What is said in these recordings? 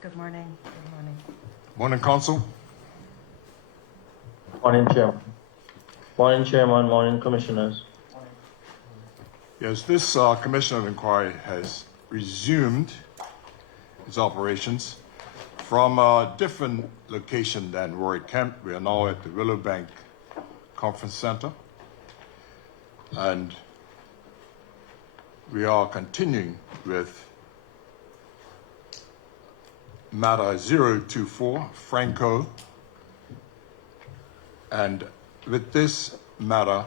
Good morning. Good morning. Morning, Council. Morning, Chairman. Morning, Chairman. Morning, Commissioners. Yes, this Commission of Inquiry has resumed its operations from a different location than Roy Kemp. We are now at the Willowbank Conference Center, and we are continuing with matter 024, Franco. And with this matter,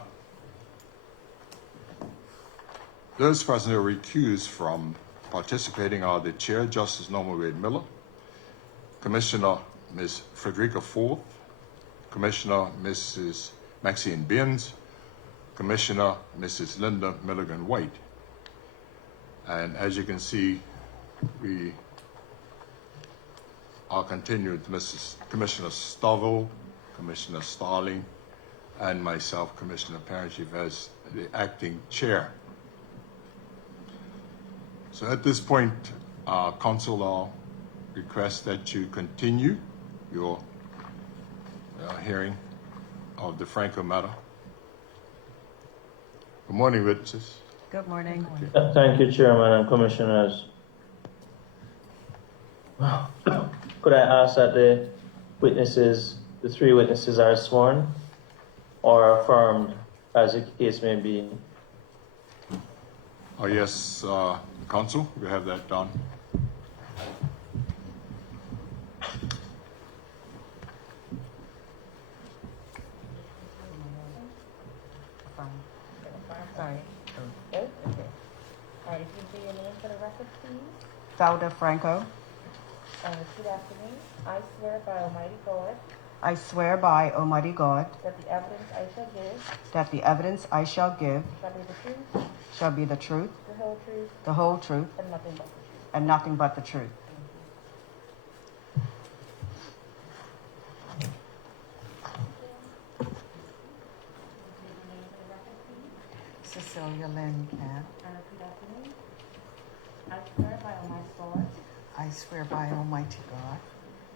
those persons who are recused from participating are the Chair, Justice Norman Wade Miller, Commissioner Ms. Frederica Forth, Commissioner Mrs. Maxine Binns, Commissioner Mrs. Linda Milligan White. And as you can see, we are continuing with Mrs. Commissioner Stovall, Commissioner Starling, and myself, Commissioner Parentchief, as the acting chair. So at this point, Council, I'll request that you continue your hearing of the Franco matter. Good morning, witnesses. Good morning. Thank you, Chairman and Commissioners. Could I ask that the three witnesses are sworn or affirmed, as the case may be? Oh, yes, Council, we have that done. Sorry. Okay. All right, if you say your name for the record, please. Felda Franco. Repeat after me. I swear by Almighty God I swear by Almighty God that the evidence I shall give that the evidence I shall give shall be the truth, shall be the truth, the whole truth, the whole truth, and nothing but the truth. and nothing but the truth. Cecilia Lynn Camp. And repeat after me. I swear by Almighty God I swear by Almighty God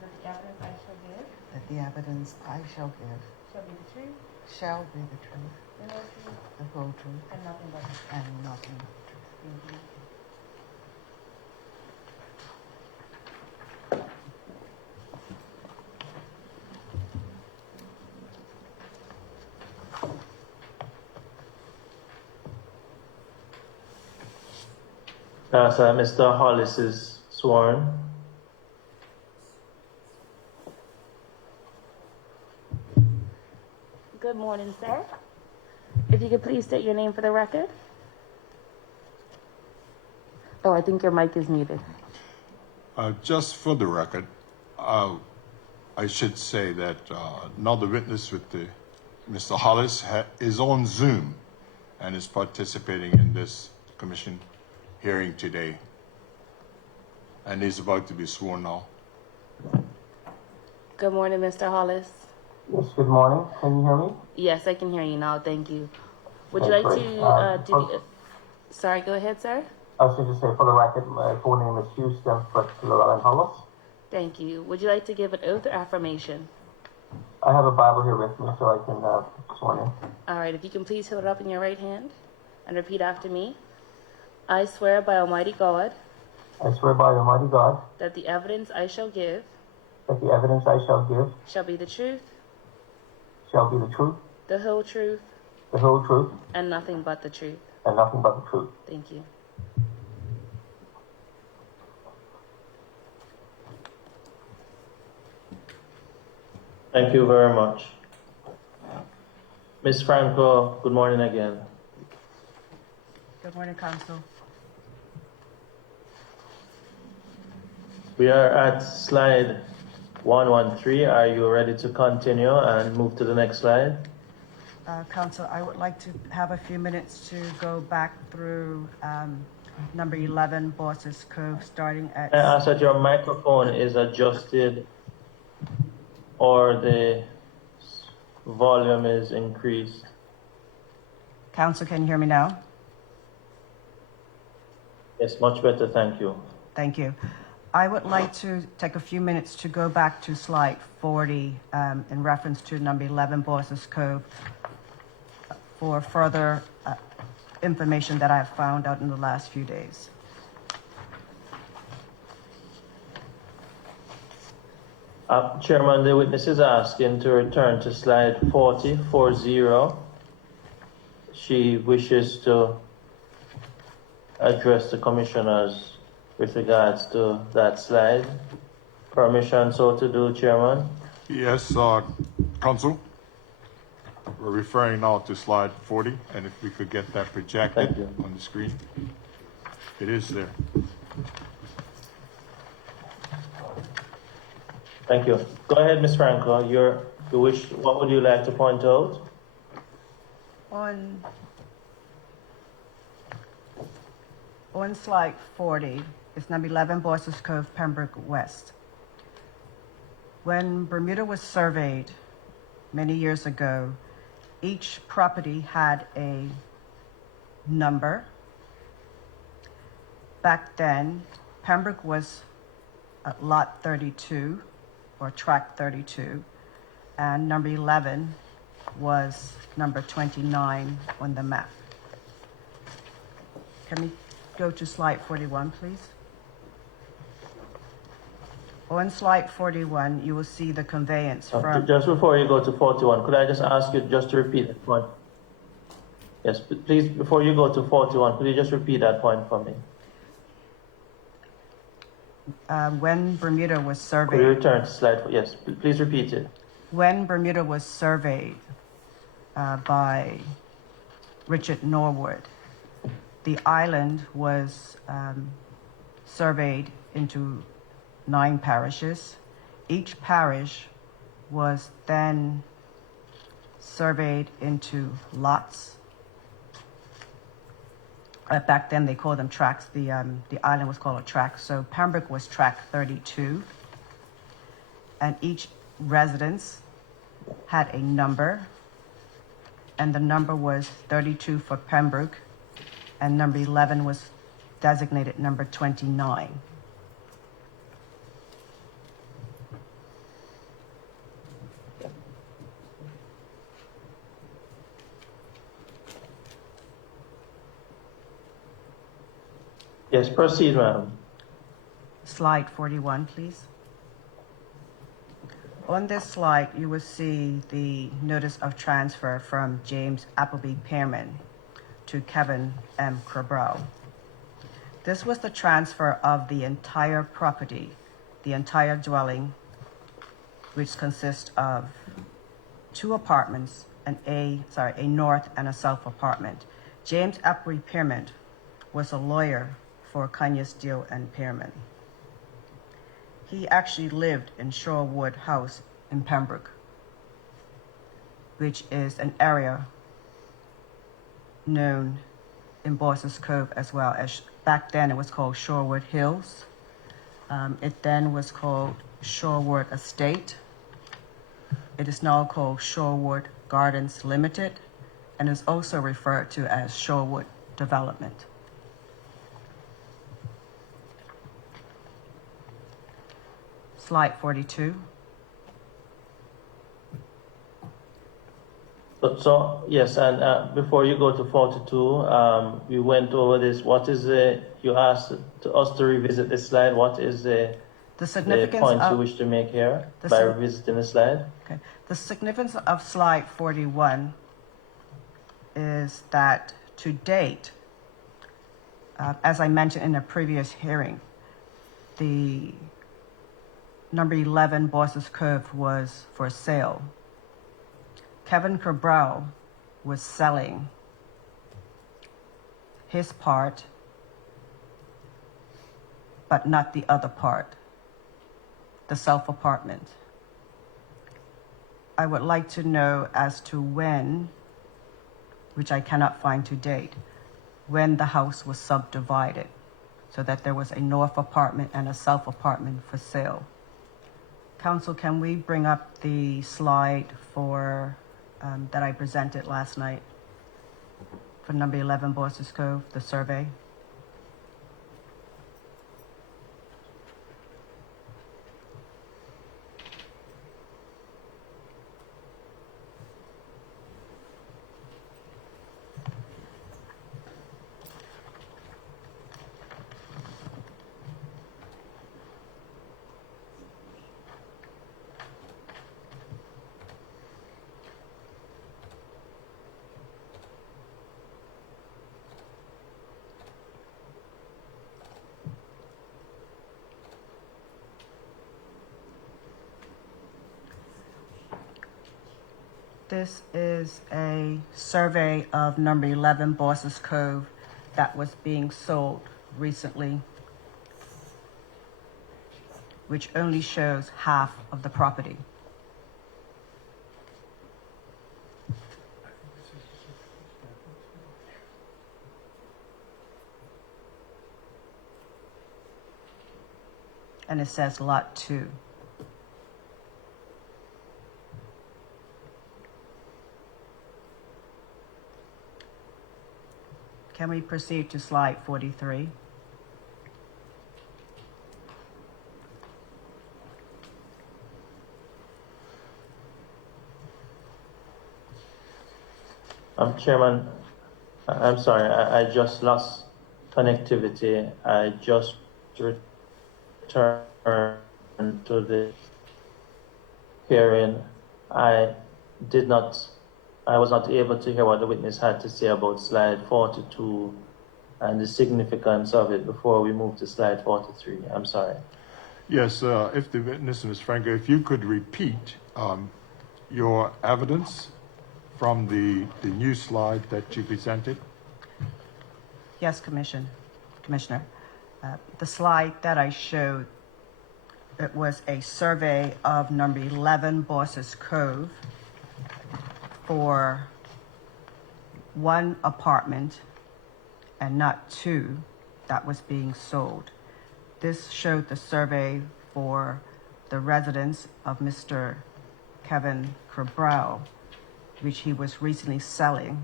that the evidence I shall give that the evidence I shall give shall be the truth, shall be the truth, the whole truth, the whole truth, and nothing but the truth. and nothing but the truth. Thank you. Mr. Hollis is sworn. Good morning, sir. If you could please state your name for the record. Oh, I think your mic is muted. Just for the record, I should say that another witness with Mr. Hollis is on Zoom and is participating in this commission hearing today, and he's about to be sworn now. Good morning, Mr. Hollis. Yes, good morning. Can you hear me? Yes, I can hear you now. Thank you. Would you Okay, like great. to do the... Sorry, go ahead, sir. I was going to say, for the record, my full name is Houston Llewellyn Hollis. Thank you. Would you like to give an oath or affirmation? I have a Bible here with me, so I can sworn in. All right, if you can please hold it up in your right hand and repeat after me. I swear by Almighty God I swear by Almighty God that the evidence I shall give that the evidence I shall give shall be the truth, shall be the truth, the whole truth, the whole truth, and nothing but the truth. and nothing but the truth. Thank you. Thank you very much. Ms. Franco, good morning again. Good morning, Council. We are at slide 113. Are you ready to continue and move to the next slide? Council, I would like to have a few minutes to go back through number 11, Bosses Cove, starting at... I ask that your microphone is adjusted or the volume is increased. Council, can you hear me now? Yes, much better, thank you. Thank you. I would like to take a few minutes to go back to slide 40 in reference to number 11 Bosses Cove for further information that I've found out in the last few days. Chairman, the witness is asking to return to slide 40. She wishes to address the commissioners with regards to that slide. Permission so to do, Chairman? Yes, Council. We're referring now to slide 40, and if we could get that projected Thank you. on the screen. It is there. Thank you. Go ahead, Ms. Franco. What would you like to point out? On slide 40, it's number 11 Bosses Cove, Pembroke West. When Bermuda was surveyed many years ago, each property had a number. Back then, Pembroke was at lot 32 or tract 32, and number 11 was number 29 on the map. Can we go to slide 41, please? On slide 41, you will see the conveyance from... Just before you go to 41, could I just ask you just to repeat that point? Yes, please, before you go to 41, could you just repeat that point for me? When Bermuda was Could you surveyed, return to slide 4? Yes, please repeat it. when Bermuda was surveyed by Richard Norwood, the island was surveyed into 9 parishes. Each parish was then surveyed into lots. Back then they called them tracts. The island was called a tract. So Pembroke was tract 32. And each residence had a number. And the number was 32 for Pembroke. And number 11 was designated number 29. Yes, proceed, ma'am. Slide 41, please. On this slide, you will see the notice of transfer from James Appleby Pearman to Kevin M. Cabral. This was the transfer of the entire property, the entire dwelling, which consists of 2 apartments and a north and a south apartment. James Appleby Pearman was a lawyer for Kanye Steele and Pearman. He actually lived in Shorewood House in Pembroke, which is an area known in Bosses Cove as well as, back then it was called Shorewood Hills. It then was called Shorewood Estate. It is now called Shorewood Gardens Limited and is also referred to as Shorewood Development. Slide 42. So yes, and before you go to 42, we went over this. What is you asked us to revisit this slide. What is the significance point of, you wish to make here by revisiting the slide? Okay. The significance of slide 41 is that to date, as I mentioned in a previous hearing, the number 11 Bosses Cove was for sale. Kevin Cabral was selling his part, but not the other part, the self-apartment. I would like to know as to when, which I cannot find to date, when the house was subdivided so that there was a north apartment and a south apartment for sale. Council, can we bring up the slide for that I presented last night for number 11 Bosses Cove, the survey? This is a survey of number 11 Bosses Cove that was being sold recently, which only shows half of the property. And it says Lot 2. Can we proceed to slide 43? Chairman, I'm sorry, I just lost connectivity. I just returned to the hearing. I was not able to hear what the witness had to say about slide 42 and the significance of it before we move to slide 43. I'm sorry. Yes, if the witness, Ms. Franco, if you could repeat your evidence from the new slide that you presented. Yes, Commissioner. The slide that I showed, it was a survey of number 11 Bosses Cove for one apartment and not two that was being sold. This showed the survey for the residence of Mr. Kevin Cabral, which he was recently selling.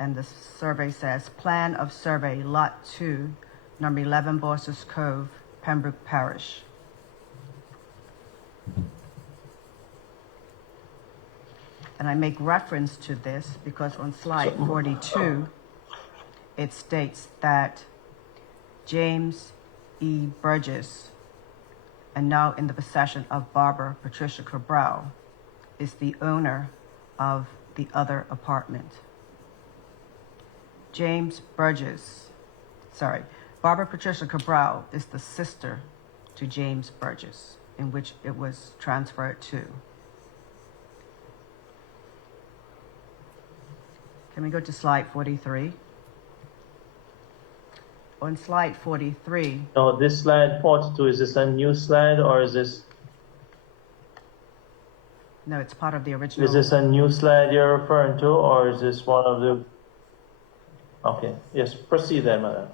And the survey says, plan of survey lot 2, number 11 Bosses Cove, Pembroke Parish. And I make reference to this because on slide 42, it states that James E. Burgess, and now in the possession of Barbara Patricia Cabral, is the owner of the other apartment. Barbara Patricia Cabral is the sister to James Burgess, in which it was transferred to. Can we go to slide 43? On slide 43. No, this slide 42, is this a new slide or is this? No, it's part of the original. Is this a new slide you're referring to, or is this one of the? Okay, yes, proceed then, madam.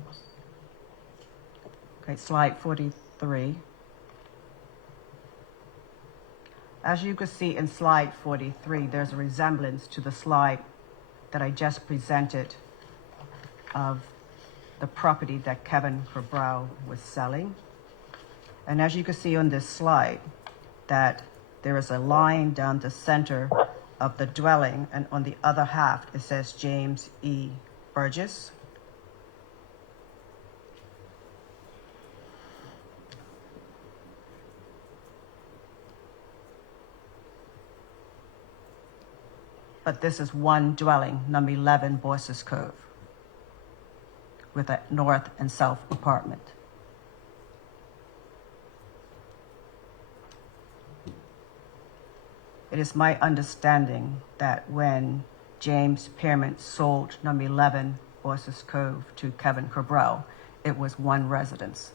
Okay, slide 43. As you can see in slide 43, there's a resemblance to the slide that I just presented of the property that Kevin Cabral was selling. And as you can see on this slide, that there is a line down the center of the dwelling, and on the other half, it says James E. Burgess. But this is one dwelling, number 11 Bosses Cove, with a north and south apartment. It is my understanding that when James Pearman sold number 11 Bosses Cove to Kevin Cabral, it was one residence.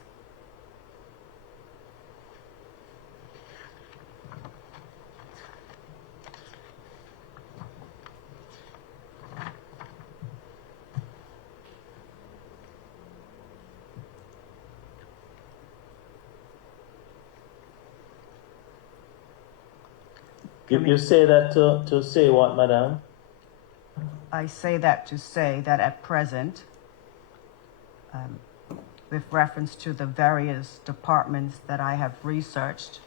You say that to say what, madam? I say that to say that at present, with reference to the various departments that I have researched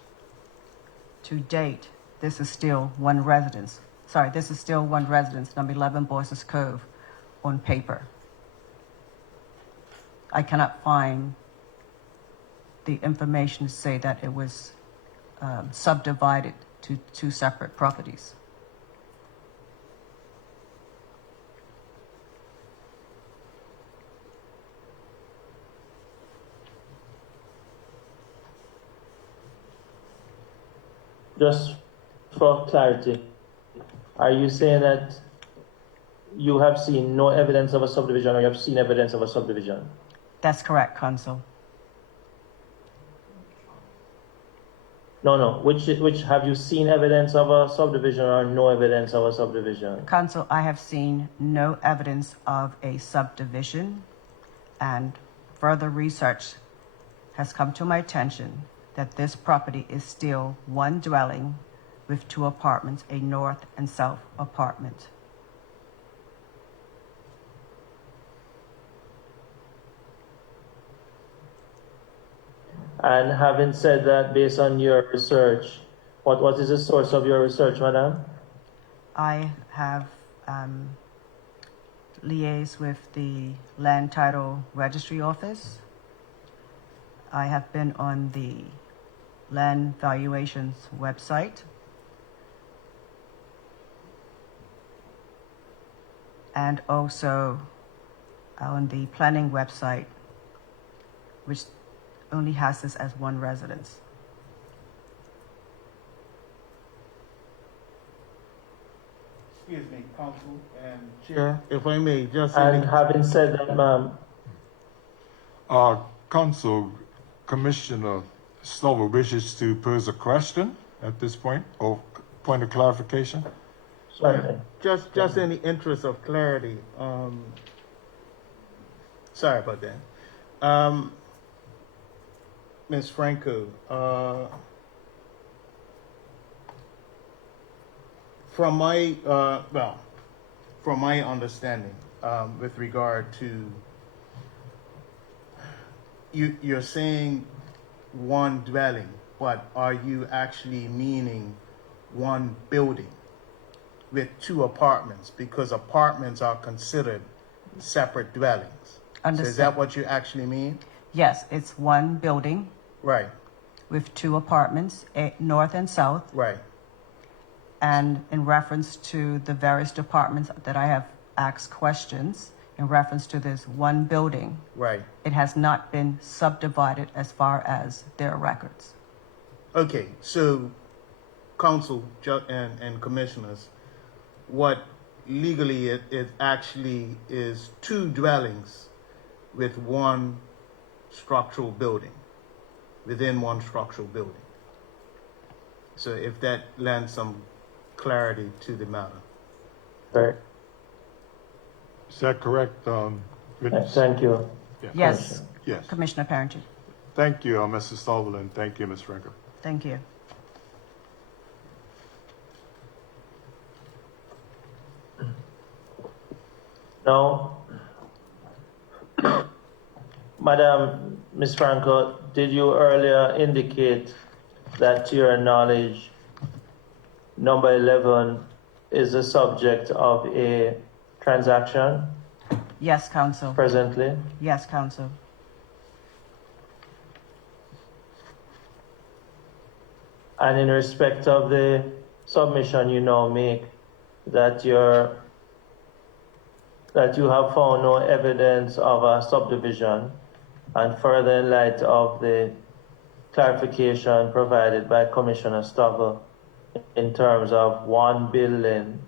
to date, this is still one residence. This is still one residence, number 11 Bosses Cove, on paper. I cannot find the information to say that it was subdivided to two separate properties. Just for clarity, Are you saying that you have seen no evidence of a subdivision, or you have seen evidence of a subdivision? That's correct, Counsel. No. Which have you seen evidence of a subdivision or no evidence of a subdivision? Counsel, I have seen no evidence of a subdivision, and further research has come to my attention that this property is still one dwelling with two apartments, a north and south apartment. And having said that, based on your research, what is the source of your research, madam? I have liaised with the Land Title Registry Office. I have been on the Land Valuations website. And also on the planning website, which only has this as one residence. Excuse me, Counsel and Chair, if I may, just And having said that, ma'am, Council, Commissioner Stover wishes to pose a question at this point, or point of clarification. certainly. just in the interest of clarity, sorry about that. Ms. Franco, from my understanding, with regard to you're saying one dwelling, but are you actually meaning one building with two apartments? Because apartments are considered separate dwellings. So is Understood. that what you actually mean? Yes, it's one building Right, with two apartments, north and south. right. And in reference to the various departments that I have asked questions, in reference to this one building, Right. it has not been subdivided as far as their records. Okay, so council and commissioners, what legally it actually is two dwellings with one structural building, within one structural building. So if that lends some clarity to the matter. Right. Is that correct, witness? Thank you. Yes, Yes. Commissioner Parrington. Thank you, Mrs. Sutherland. Thank you, Ms. Franco. Thank you. Now, Madam Ms. Franco, did you earlier indicate that to your knowledge, number 11 is the subject of a transaction Yes, Counsel. presently? Yes, Counsel. And in respect of the submission you now make, that you have found no evidence of a subdivision, and further in light of the clarification provided by Commissioner Stover in terms of one building,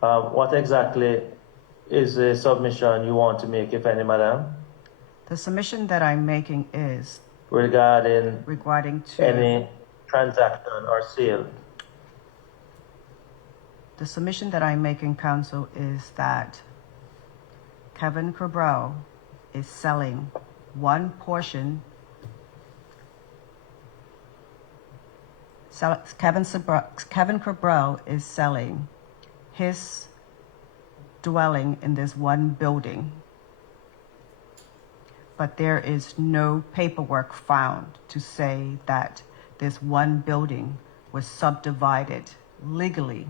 what exactly is the submission you want to make, if any, madam, The submission that I'm making is regarding regarding to any transaction or sale? the submission that I'm making, Counsel, is that Kevin Cabral is selling one portion. Kevin Cabral is selling his dwelling in this one building, but there is no paperwork found to say that this one building was subdivided legally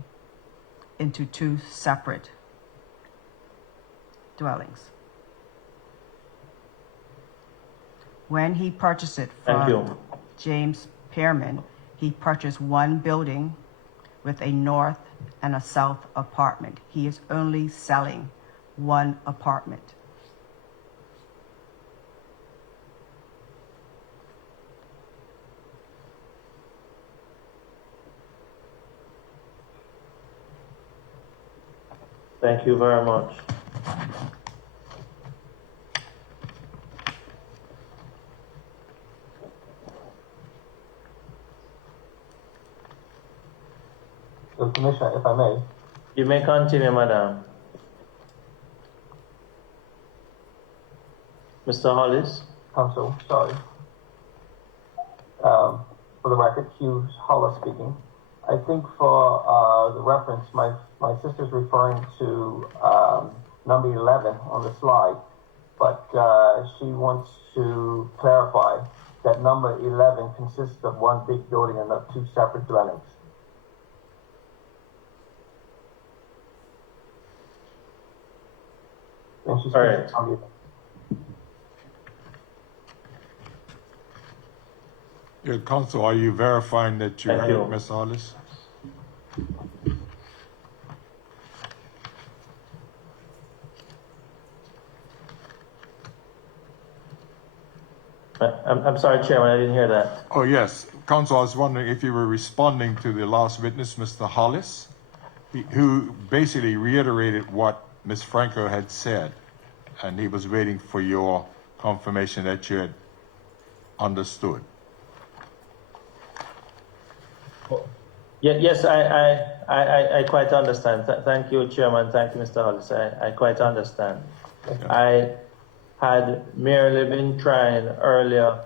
into two separate dwellings. When he purchased it Thank from you. James Pearman, he purchased one building with a north and a south apartment. He is only selling one apartment. Thank you very much. So, Commissioner, if I may, You may continue, Madam. Mr. Hollis? Counsel, sorry. For the record, Hughes Hollis speaking. I think for the reference, my sister's referring to number 11 on the slide, but she wants to clarify that number 11 consists of one big building and not two separate dwellings. And she's All right. on the Yeah, Counsel, are you verifying that you Thank heard you. Ms. Hollis? I'm sorry, Chairman, I didn't hear that. Oh, yes. Counsel, I was wondering if you were responding to the last witness, Mr. Hollis, who basically reiterated what Ms. Franco had said, and he was waiting for your confirmation that you had understood. Yes, I quite understand. Thank you, Chairman. Thank you, Mr. Hollis. I quite understand. I had merely been trying earlier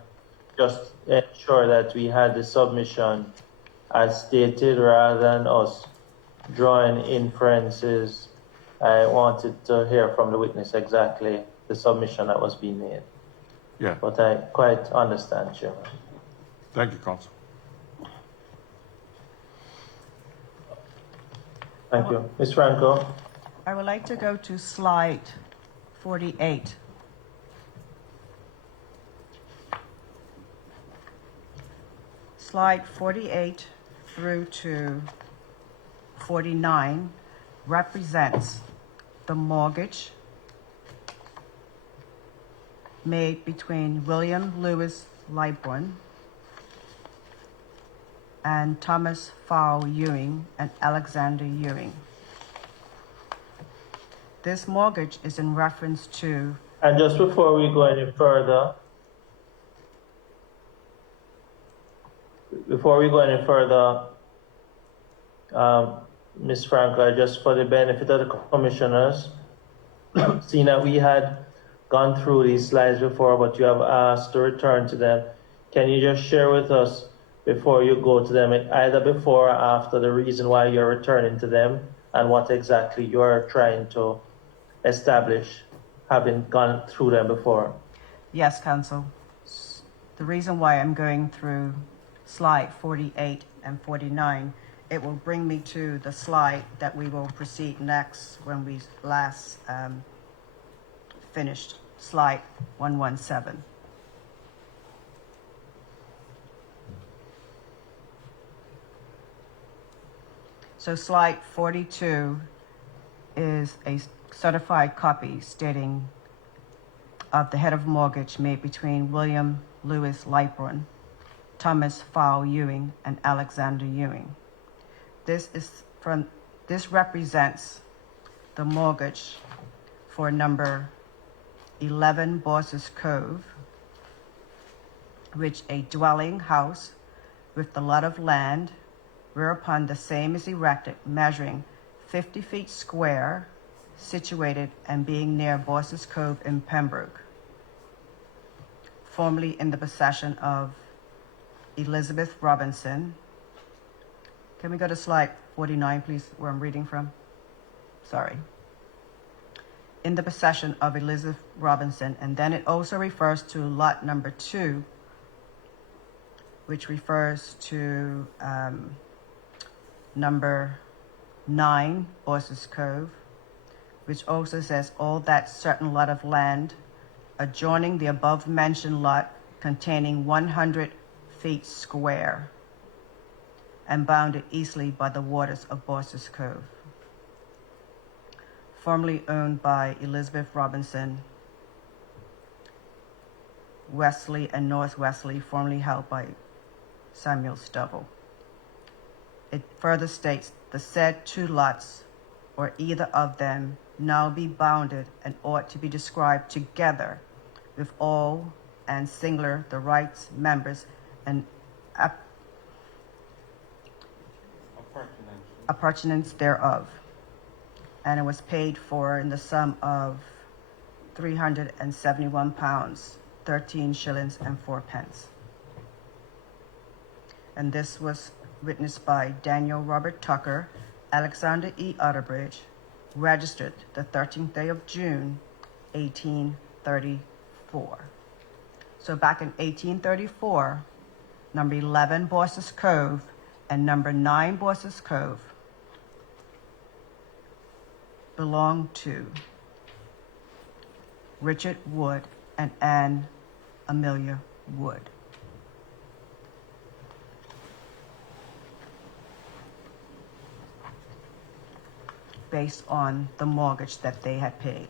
just to ensure that we had the submission as stated rather than us drawing inferences. I wanted to hear from the witness exactly the submission that was being made. Yeah. But I quite understand, Chairman. Thank you, Counsel. Thank you. Ms. Franco? I would like to go to slide 48. Slide 48 through to 49 represents the mortgage made between William Lewis Lightburn and Thomas Fowle Ewing and Alexander Ewing. This mortgage is in reference to And just before we go any further, Ms. Franco, just for the benefit of the commissioners, seeing that we had gone through these slides before, but you have asked to return to them, can you just share with us before you go to them, either before or after, the reason why you're returning to them and what exactly you're trying to establish, having gone through them before? Yes, Counsel. The reason why I'm going through slide 48 and 49, it will bring me to the slide that we will proceed next when we last finished, slide 117. So slide 42 is a certified copy stating of the head of mortgage made between William Lewis Lightburn, Thomas Fowle Ewing, and Alexander Ewing. This represents the mortgage for number 11 Bosses Cove, which a dwelling house with the lot of land whereupon the same is erected, measuring 50 feet square, situated and being near Bosses Cove in Pembroke, formerly in the possession of Elizabeth Robinson. Can we go to slide 49, please, where I'm reading from? Sorry. In the possession of Elizabeth Robinson, and then it also refers to lot number 2, which refers to number 9, Bosses Cove, which also says all that certain lot of land adjoining the above mentioned lot containing 100 feet square and bounded eastly by the waters of Bosses Cove, formerly owned by Elizabeth Robinson, Wesley and North Wesley, formerly held by Samuel Stovall. It further states the said 2 lots or either of them now be bounded and ought to be described together with all and singular the rights, members, and appurtenance thereof. And it was paid for in the sum of £371, 13 shillings and 4 pence. And this was witnessed by Daniel Robert Tucker, Alexander E. Utterbridge, registered the 13th day of June, 1834. So back in 1834, number 11 Boyce's Cove and number 9 Boyce's Cove belonged to Richard Wood and Anne Amelia Wood. Based on the mortgage that they had paid.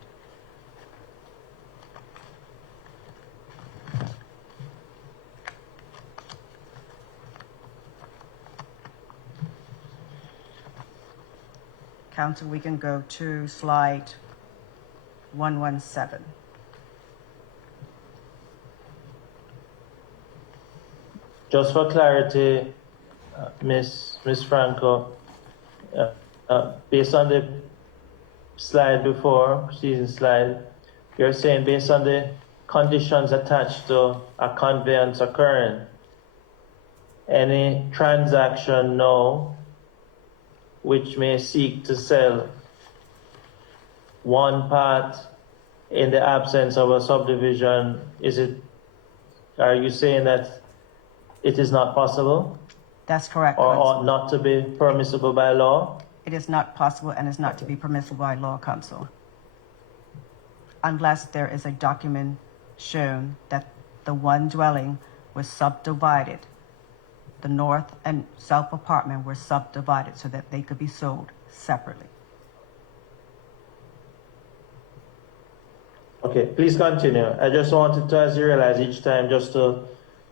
Council, we can go to slide 117. Just for clarity, Miss Franco, based on the slide before, preceding slide, you're saying based on the conditions attached to a conveyance occurring, any transaction now which may seek to sell one part in the absence of a subdivision, are you saying that it is not possible That's correct, or Council. ought not to be permissible by law? It is not possible and is not to be permissible by law, Council, unless there is a document shown that the one dwelling was subdivided. The north and south apartment were subdivided so that they could be sold separately. Okay, please continue. I just wanted to, as you realize each time, just to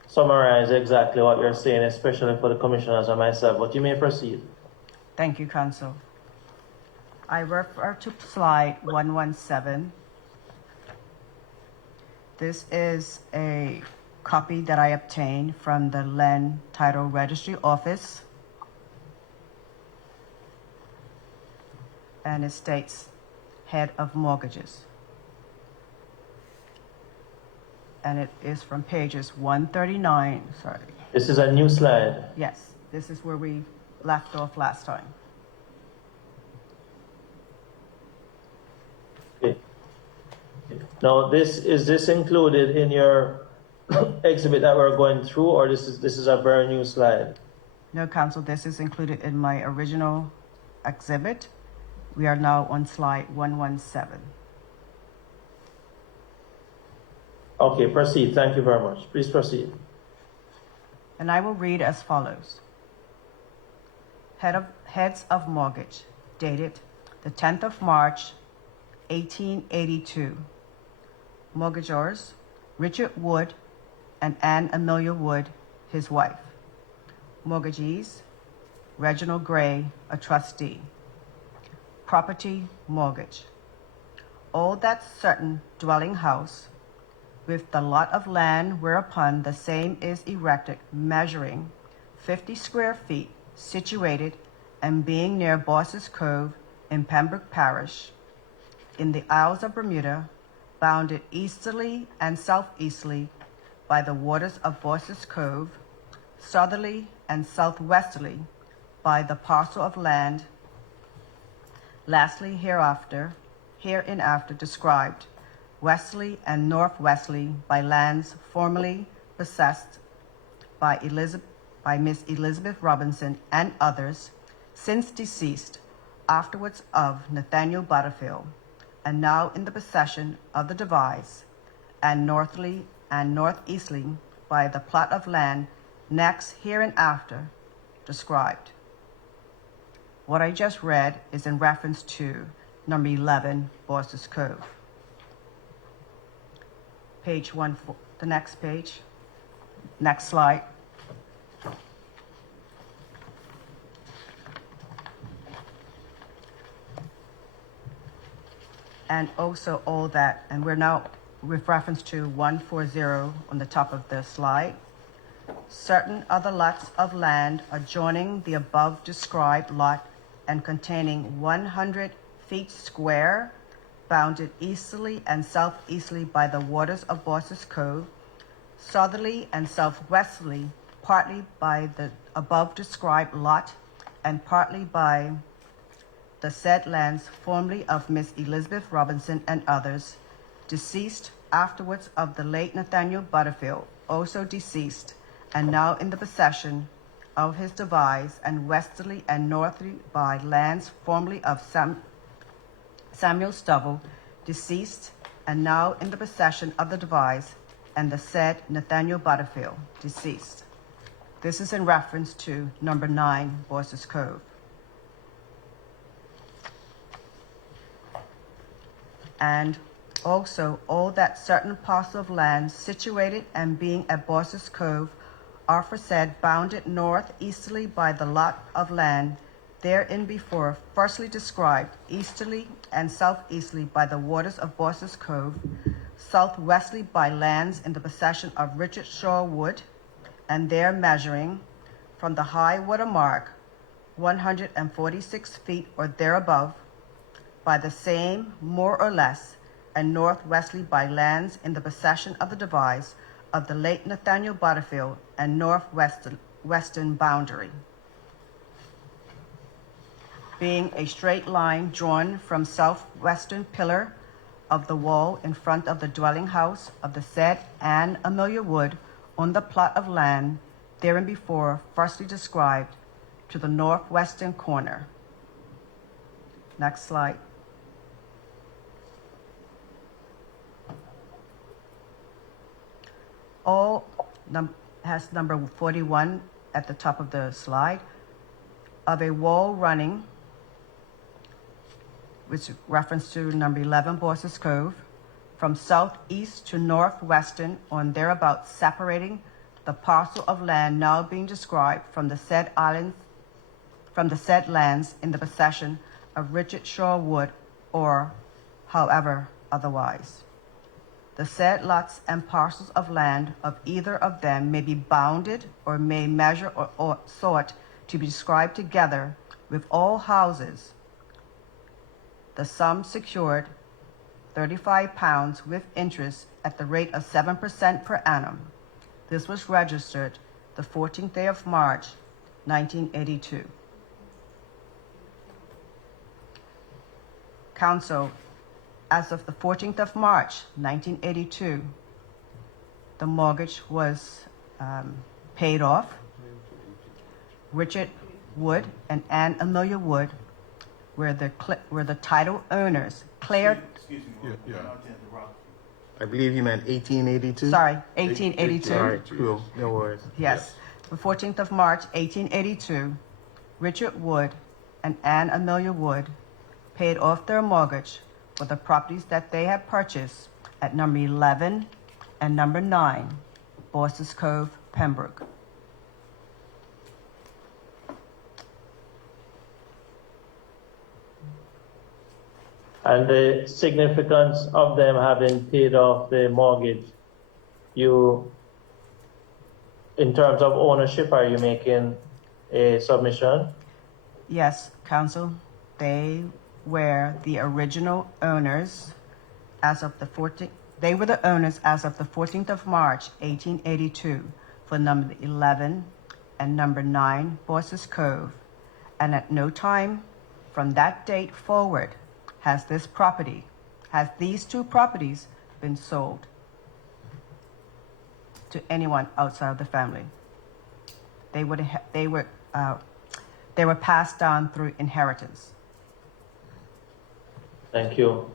summarize exactly what you're saying, especially for the commissioners and myself, but you may proceed. Thank you, Council. I refer to slide 117. This is a copy that I obtained from the Land Title Registry Office. And it states Head of Mortgages. And it is from pages 139, sorry. This is a new slide. Yes, this is where we left off last time. Okay. Now, is this included in your exhibit that we're going through, or this is a very new slide? No, Council, this is included in my original exhibit. We are now on slide 117. Okay, proceed. Thank you very much. Please proceed. And I will read as follows. Heads of Mortgage, dated the 10th of March, 1882. Mortgagors, Richard Wood and Anne Amelia Wood, his wife. Mortgagees, Reginald Gray, a trustee. Property mortgage. All that certain dwelling house, with the lot of land whereupon the same is erected, measuring 50 square feet, situated and being near Boss's Cove in Pembroke Parish, in the Isles of Bermuda, bounded easterly and southeasterly by the waters of Boss's Cove, southerly and southwesterly by the parcel of land, lastly hereinafter described, westerly and northwesterly by lands formerly possessed by Miss Elizabeth Robinson and others, since deceased, afterwards of Nathaniel Butterfield, and now in the possession of the Devise, and northerly and northeasterly by the plot of land next hereinafter described. What I just read is in reference to number 11, Boss's Cove. Page 1, the next page, next slide. and also all that, and we're now with reference to 140 on the top of the slide. Certain other lots of land adjoining the above described lot and containing 100 feet square, bounded easterly and southeasterly by the waters of Bosses Cove, southerly and southwesterly, partly by the above described lot and partly by the said lands formerly of Miss Elizabeth Robinson and others, deceased afterwards of the late Nathaniel Butterfield, also deceased, and now in the possession of his devise, and westerly and northerly by lands formerly of Samuel Stubble, deceased, and now in the possession of the devise, and the said Nathaniel Butterfield, deceased. This is in reference to number 9, Bosses Cove. And also all that certain parcel of land situated and being at Bosses Cove are for said bounded northeasterly by the lot of land therein before firstly described, easterly and southeasterly by the waters of Bosses Cove, southwesterly by lands in the possession of Richard Shaw Wood, and there measuring from the high water mark 146 feet or thereabove, by the same more or less, and northwesterly by lands in the possession of the devise of the late Nathaniel Butterfield, and northwestern boundary, being a straight line drawn from southwestern pillar of the wall in front of the dwelling house of the said Anne Amelia Wood on the plot of land therein before firstly described to the northwestern corner. Next slide. All has number 41 at the top of the slide, of a wall running, which reference to number 11 Bosses Cove, from southeast to northwestern on thereabouts, separating the parcel of land now being described from the said islands, from the said lands in the possession of Richard Shaw Wood, or however otherwise. The said lots and parcels of land of either of them may be bounded or may measure or sought to be described together with all houses. The sum secured £35 with interest at the rate of 7% per annum. This was registered the 14th day of March, 1982. Council, as of the 14th of March, 1982, the mortgage was paid off. Richard Wood and Anne Amelia Wood were the title owners. Claire, Excuse me, Yeah. not to interrupt. I believe you meant 1882? sorry, 1882. All right, cool. No worries. Yes, the 14th of March, 1882, Richard Wood and Anne Amelia Wood paid off their mortgage for the properties that they had purchased at number 11 and number 9, Bosses Cove, Pembroke. And the significance of them having paid off the mortgage, in terms of ownership, are you making a submission? Yes, Council, they were the original owners as of the 14th. They were the owners as of the 14th of March, 1882, for number 11 and number 9, Bosses Cove. And at no time from that date forward has these two properties been sold to anyone outside of the family. They were passed down through inheritance. Thank you.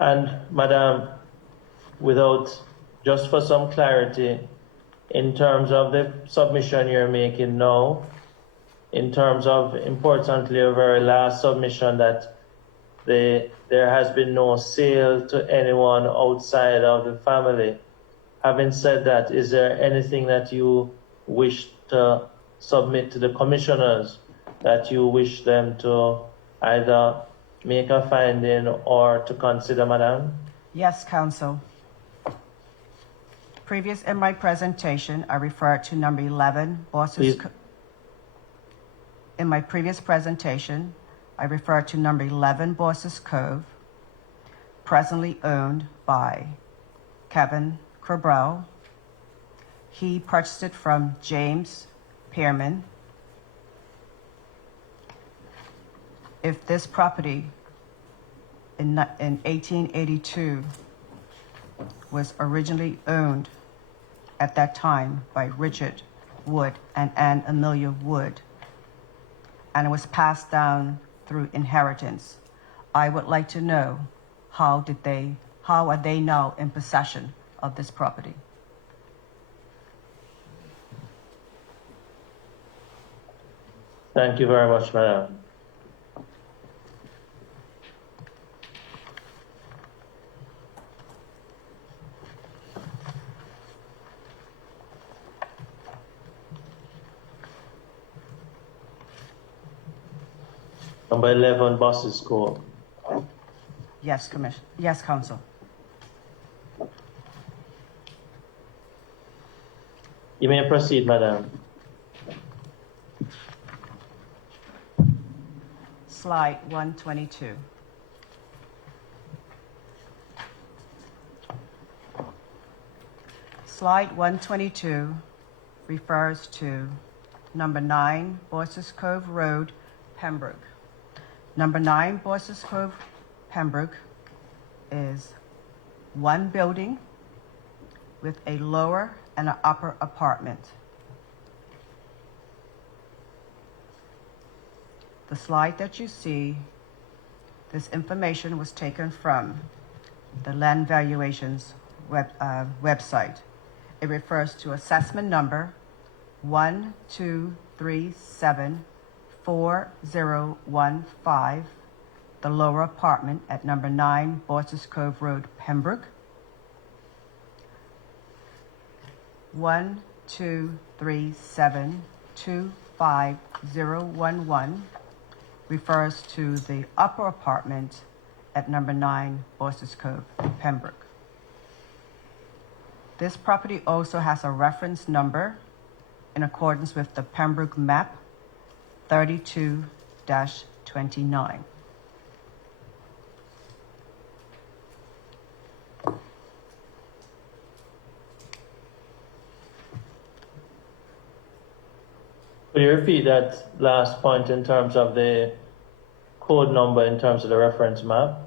And Madam, just for some clarity, in terms of the submission you're making now, in terms of, importantly, a very last submission that there has been no sale to anyone outside of the family, Having said that, is there anything that you wish to submit to the commissioners that you wish them to either make a finding or to consider, Madam? Yes, Council. Previous in my presentation, I referred to number 11, Bosses. Please. In my previous presentation, I referred to number 11, Bosses Cove, presently owned by Kevin Cabral. He purchased it from James Pearman. If this property in 1882 was originally owned at that time by Richard Wood and Anne Amelia Wood, and it was passed down through inheritance, I would like to know how are they now in possession of this property? Thank you very much, Madam. Number 11, Bosses Cove. Yes, Yes, Council. You may proceed, Madam. Slide 122. Slide 122 refers to number 9, Boyces Cove Road, Pembroke. Number 9, Boyces Cove, Pembroke is one building with a lower and an upper apartment. The slide that you see, this information was taken from the Land Valuations website. It refers to assessment number 12374015, the lower apartment at number 9 Boyces Cove Road, Pembroke. 123725011 refers to the upper apartment at number 9 Boyces Cove, Pembroke. This property also has a reference number in accordance with the Pembroke map 32-29. Could you repeat that last point in terms of the code number in terms of the reference map?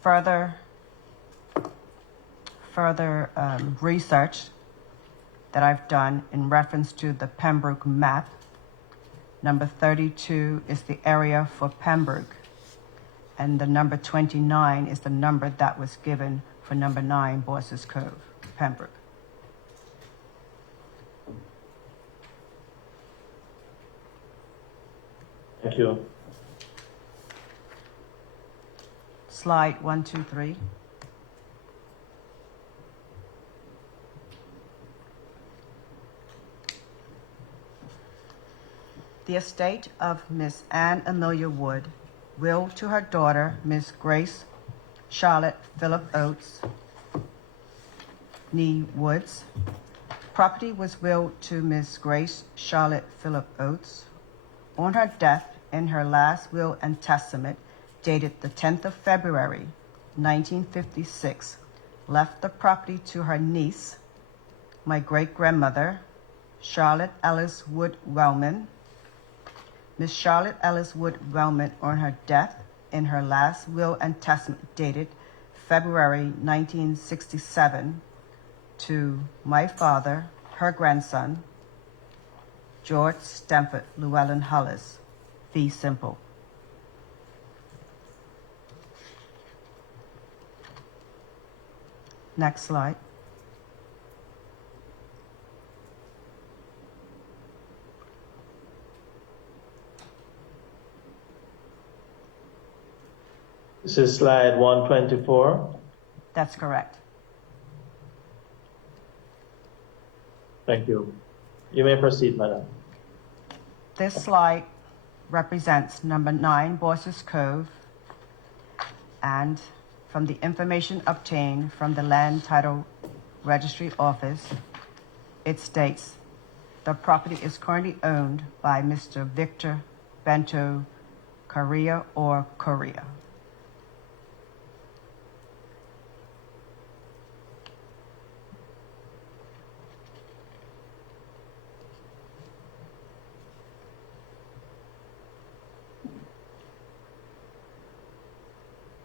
Further research that I've done in reference to the Pembroke map, number 32 is the area for Pembroke, and the number 29 is the number that was given for number 9 Boyces Cove, Pembroke. Thank you. Slide 123. The estate of Miss Anne Amelia Wood, will to her daughter, Miss Grace Charlotte Phillip Oates, nee Woods. Property was willed to Miss Grace Charlotte Phillip Oates. On her death, in her last will and testament, dated the 10th of February, 1956, left the property to her niece, my great-grandmother, Charlotte Ellis Wood Wellman. Miss Charlotte Ellis Wood Wellman, on her death, in her last will and testament, dated February 1967, to my father, her grandson, George Stamford Llewellyn Hollis, fee simple. Next slide. This is slide 124. That's correct. Thank you. You may proceed, madam. This slide represents number 9 Boyce's Cove, and from the information obtained from the Land Title Registry Office, it states the property is currently owned by Mr. Victor Bento Correa or Correa.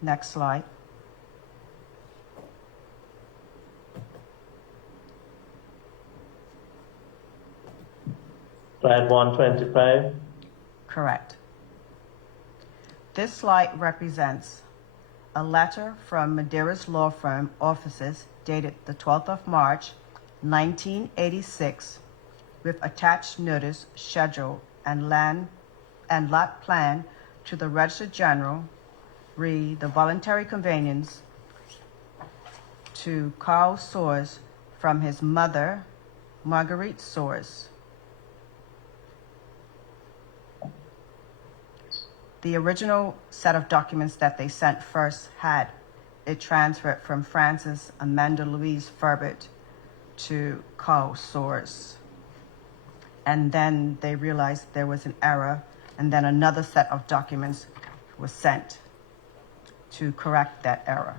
Next slide. Slide 125. Correct. This slide represents a letter from Madeira's law firm offices dated the 12th of March, 1986, with attached notice, schedule, and lot plan to the Register General, re the voluntary conveyance to Carl Soares from his mother, Marguerite Soares. The original set of documents that they sent first had it transferred from Frances Amanda Louise Furbert to Carl Soares. And then they realized there was an error, and then another set of documents was sent to correct that error.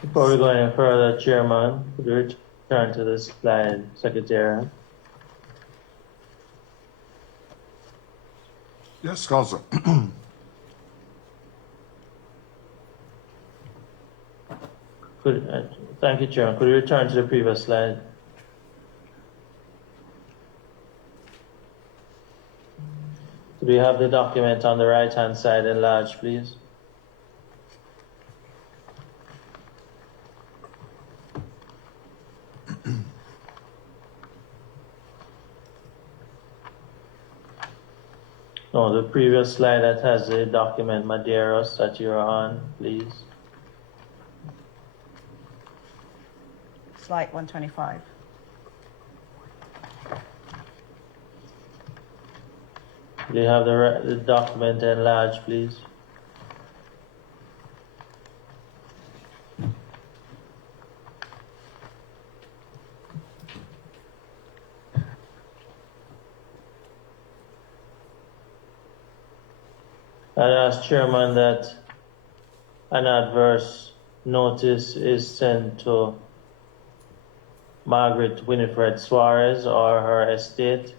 Before we go any further, Chairman, could you return to this slide, Secretary? Yes, Council. Thank you, Chairman. Could you return to the previous slide? Could we have the document on the right-hand side enlarged, please? No, the previous slide that has the document Madeiros that you're on, please. Slide 125. Do you have the document enlarged, please? I'd ask Chairman that an adverse notice is sent to Margaret Winifred Suarez or her estate,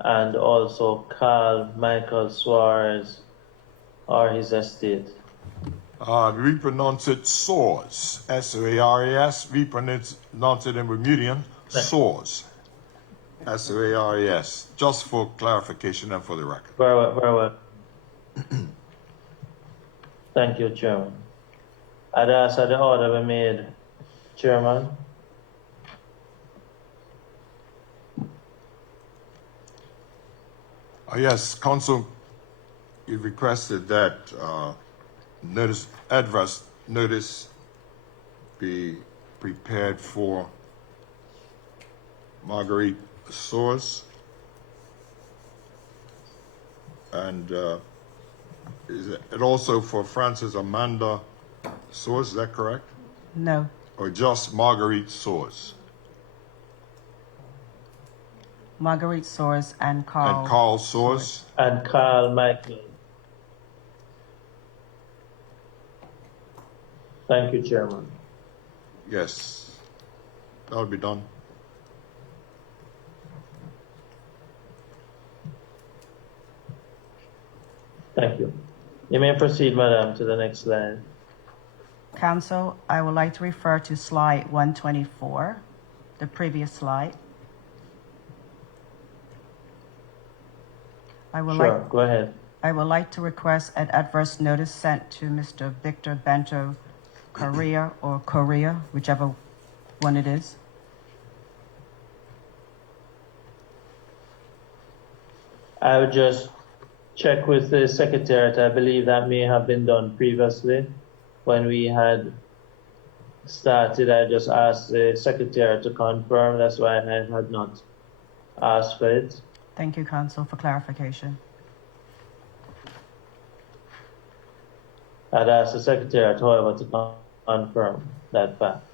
and also Carl Michael Suarez or his estate. We pronounce it Soares, S-O-A-R-E-S. We pronounce it in Bermudian, Soares, S-O-A-R-E-S, just for clarification and for the record. Very well, very well. Thank you, Chairman. I'd ask that the order be made, Chairman. Yes, Council, you requested that adverse notice be prepared for Marguerite Soares, and is it also for Frances Amanda Soares? Is that correct? No. Or just Marguerite Soares? Marguerite Soares and Carl. And Carl Soares? And Carl Michael. Thank you, Chairman. Yes, that'll be done. Thank you. You may proceed, Madam, to the next slide. Council, I would like to refer to slide 124, the previous slide. Sure, go ahead. I would like to request an adverse notice sent to Mr. Victor Bento Correa or Correa, whichever one it is. I would just check with the Secretariat. I believe that may have been done previously when we had started, I just asked the secretary to confirm. That's why I had not asked for it. Thank you, Counsel, for clarification. I'd asked the secretary, however, to confirm that fact.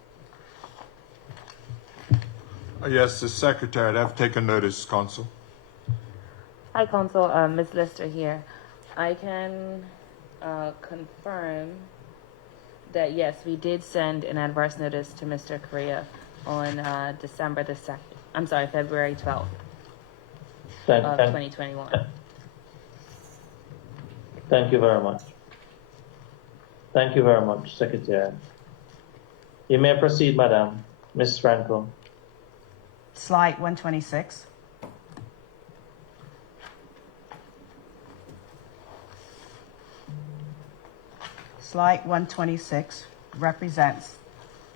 Yes, the secretary, I've taken notice, Counsel. Hi, Counsel. Ms. Lister here. I can confirm that yes, we did send an adverse notice to Mr. Correa on December the 2nd. I'm sorry, February 12th of 2021. Thank you very much. Thank you very much, Secretary. You may proceed, Madam. Ms. Franco. Slide 126. Slide 126 represents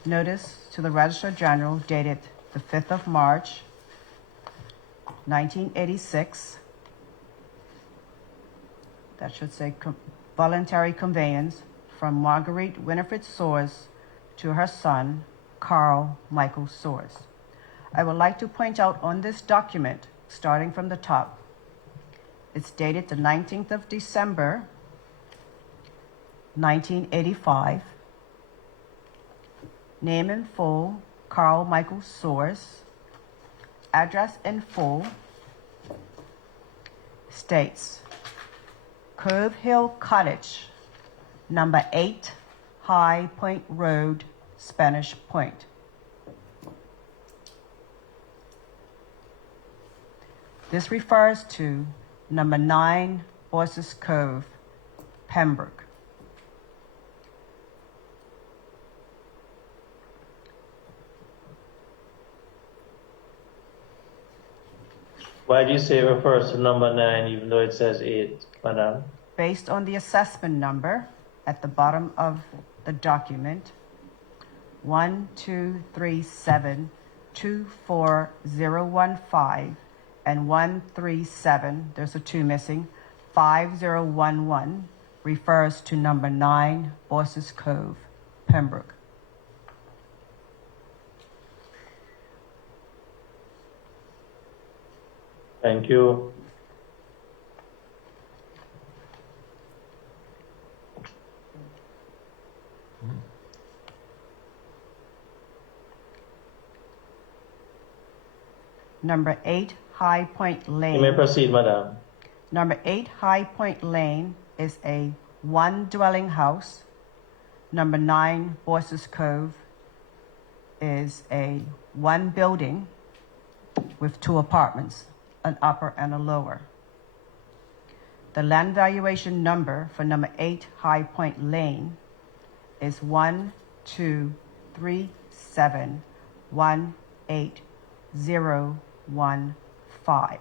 notice to the Registrar General dated the 5th of March, 1986. That should say voluntary conveyance from Marguerite Winifred Soares to her son, Carl Michael Soares. I would like to point out on this document, starting from the top, it's dated the 19th of December, 1985. Name in full, Carl Michael Soares. Address in full states Cove Hill Cottage, number 8 High Point Road, Spanish Point. This refers to number 9 Boyce's Cove, Pembroke. Why do you say it refers to number 9 even though it says 8, Madam? Based on the assessment number at the bottom of the document, 123724015 and 137, there's a 2 missing, 5011 refers to number 9 Boyce's Cove, Pembroke. Thank you. Number 8 High Point Lane. You may proceed, Madam. Number 8 High Point Lane is a 1-dwelling house. Number 9 Boyce's Cove is a 1-building with 2 apartments, an upper and a lower. The land valuation number for number 8 High Point Lane is 123718015.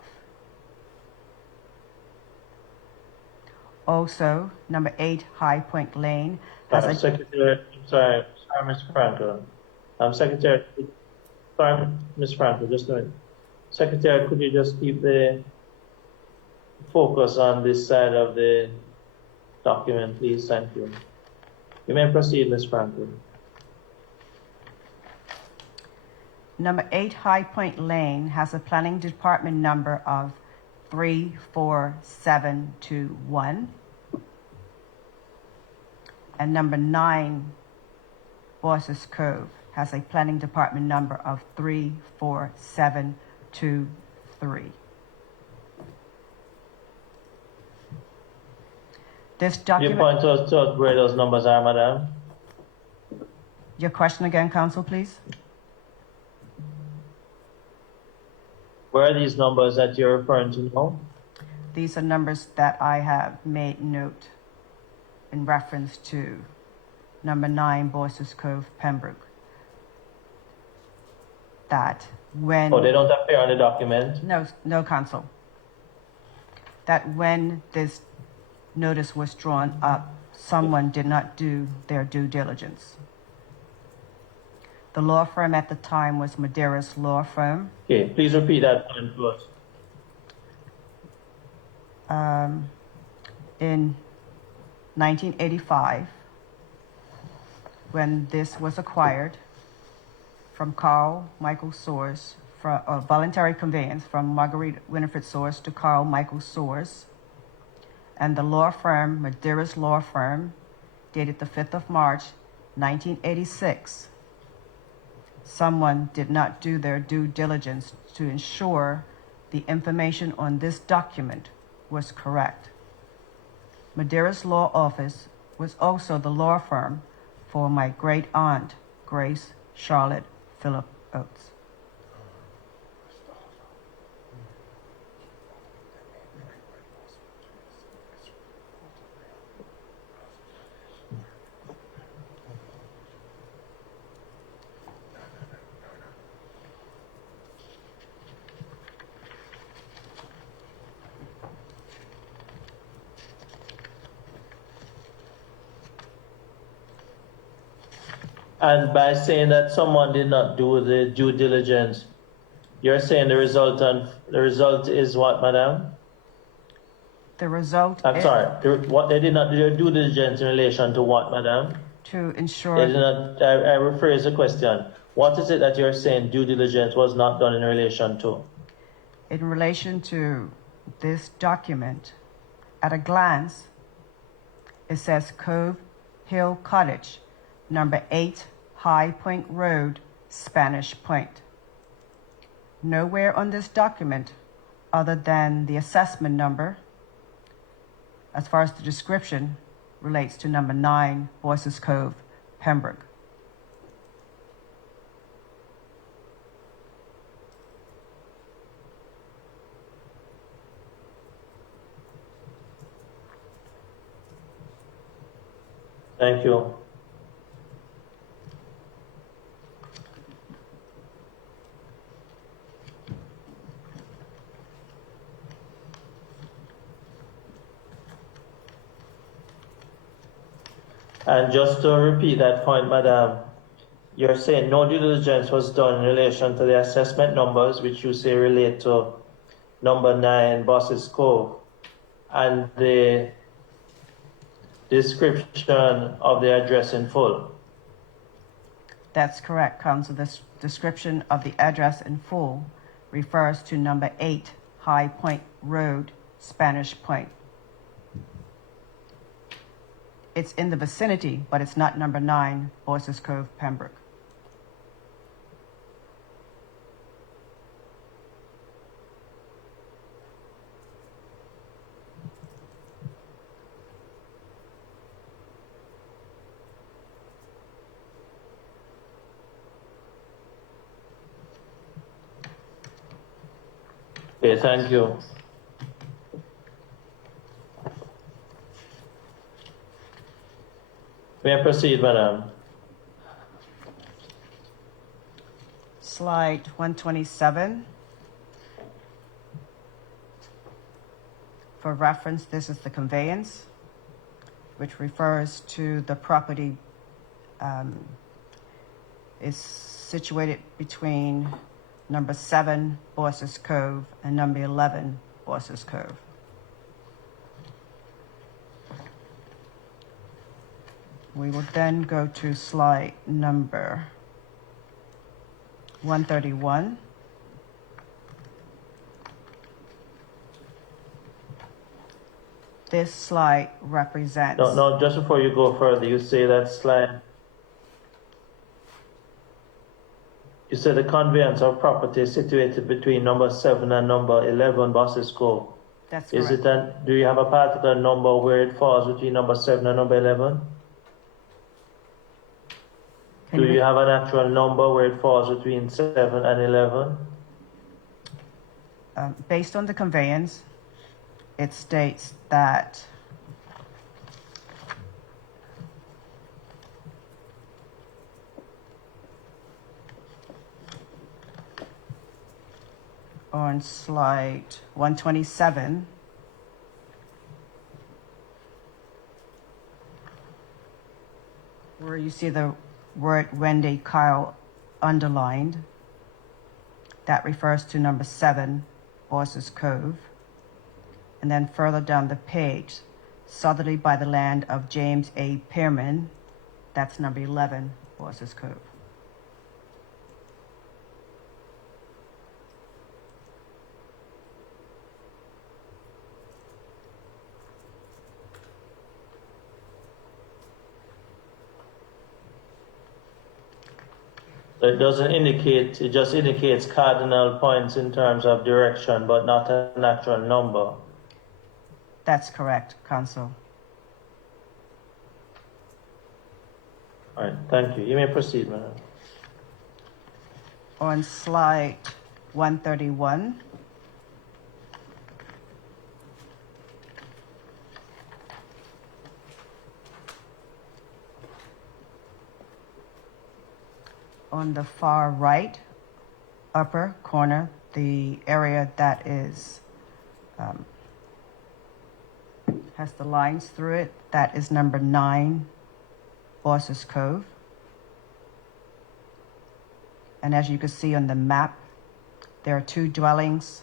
Also, number 8 High Point Lane has a Secretary, sorry, Ms. Franco. Secretary, sorry, Ms. Franco, just a minute. Secretary, could you just keep the focus on this side of the document, please? Thank you. You may proceed, Ms. Franco. Number 8 High Point Lane has a planning department number of 34721. And number 9 Boyce's Cove has a planning department number of 34723. This You document. point us to where those numbers are, Madam. Your question again, Counsel, please. Where are these numbers that you're referring to now? These are numbers that I have made note in reference to number 9 Boyce's Cove, Pembroke. That when... Oh, they don't appear on the document? No, Counsel. That when this notice was drawn up, someone did not do their due diligence. The law firm at the time was Madeira's law firm. Okay, please repeat that point to us. In 1985, when this was acquired from Carl Michael Soares, from a voluntary conveyance from Marguerite Winifred Soares to Carl Michael Soares, and the law firm, Madeiras Law Firm, dated the 5th of March, 1986. Someone did not do their due diligence to ensure the information on this document was correct. Madeiras Law Office was also the law firm for my great aunt, Grace Charlotte Phillip Oates. And by saying that someone did not do the due diligence, you're saying the result is what, madam? The result I'm is sorry. What they did not do their due diligence in relation to what, madam? to They ensure did not. I rephrase the question. What is it that you're saying due diligence was not done in relation to? in relation to this document, at a glance, it says Cove Hill Cottage, number 8 High Point Road, Spanish Point. Nowhere on this document, other than the assessment number, as far as the description relates to number 9 Boyce's Cove, Pembroke. Thank you. And just to repeat that point, madam, you're saying no due diligence was done in relation to the assessment numbers, which you say relate to number 9 Boss's Cove, and the description of the address in full. That's correct, Counsel. This description of the address in full refers to number 8 High Point Road, Spanish Point. It's in the vicinity, but it's not number 9 Boyce's Cove, Pembroke. Okay, thank you. May I proceed, madam? Slide 127. For reference, this is the conveyance, which refers to the property is situated between number 7 Boyce's Cove and number 11 Boyce's Cove. We will then go to slide number 131. This slide represents... No, just before you go further, you say that slide. You said the conveyance of property is situated between number 7 and number 11 Boss's Cove. That's correct. Is it do you have a particular number where it falls between number 7 and number 11? Do you have an actual number where it falls between 7 and 11? Based on the conveyance, it states that on slide 127, where you see the word Wendy Kyle underlined, that refers to number 7 Boyce's Cove. And then further down the page, southerly by the land of James A. Pearman, That's number 11, Bosses Cove. So it doesn't indicate, it just indicates cardinal points in terms of direction, but not an actual number. That's correct, Council. All right, thank you. You may proceed, madam. On slide 131, on the far right upper corner, the area that is has the lines through it, that is number 9, Bosses Cove. And as you can see on the map, there are 2 dwellings,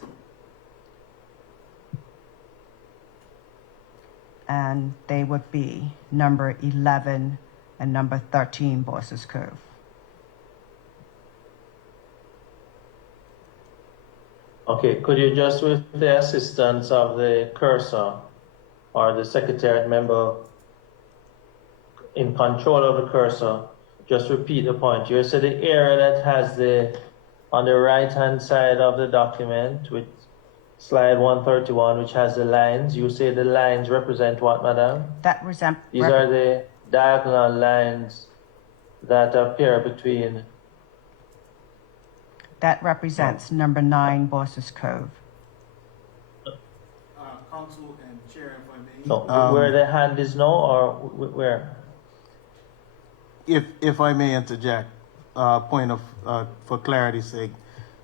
and they would be number 11 and number 13 Bosses Cove. Okay, could you just, with the assistance of the cursor or the secretariat member in control of the cursor, just repeat the point. You said the area that has on the right-hand side of the document, with slide 131, which has the lines, you say the lines represent what, madam? These are the diagonal lines that appear between. That represents number 9 Bosses Cove. Council and Chair, if I may. No, where the hand is now, or where? If I may interject, point of for clarity's sake,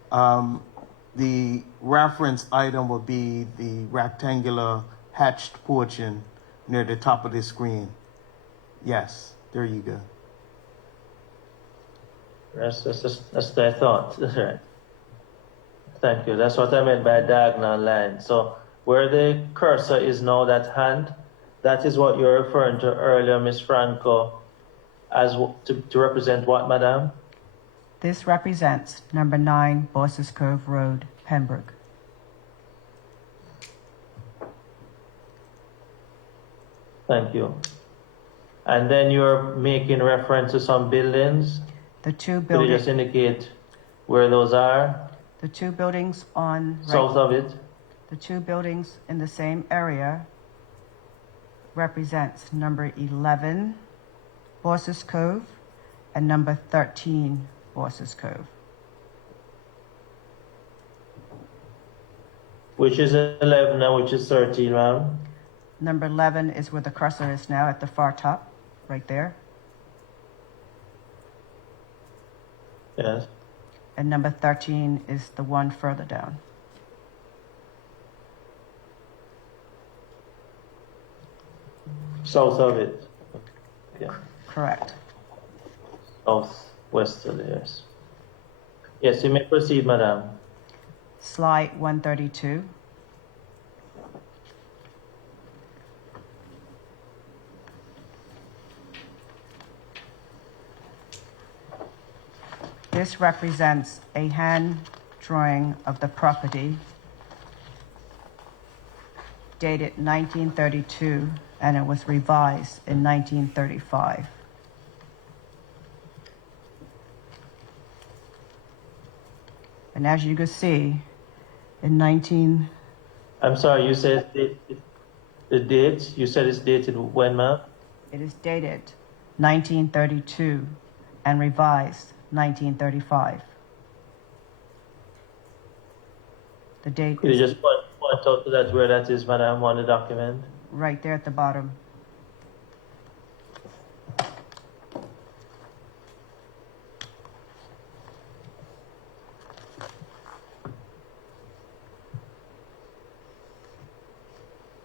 the reference item will be the rectangular hatched portion near the top of the screen. Yes, there you go. That's what I thought. That's right. Thank you. That's what I meant by diagonal line. So where the cursor is now, that hand, that is what you're referring to earlier, Ms. Franco, as to represent what, madam? This represents number 9 Bosses Cove Road, Pembroke. Thank you. And then you're making reference to some buildings. The 2 Could you just buildings, indicate where those are? the 2 buildings on South of it? the 2 buildings in the same area represents number 11 Bosses Cove and number 13 Bosses Cove. Which is 11 and which is 13, ma'am? Number 11 is where the cursor is now at the far top, right there. Yes. And number 13 is the one further down. South of it. Yeah. Correct. Southwest of it, yes. Yes, you may proceed, madam. Slide 132. This represents a hand drawing of the property dated 1932, and it was revised in 1935. And as you can see, in 19, I'm sorry, you said the date? You said it's dated when, ma'am? it is dated 1932 and revised 1935. The date Could you is just point out to that where that is, madam, on the document? right there at the bottom.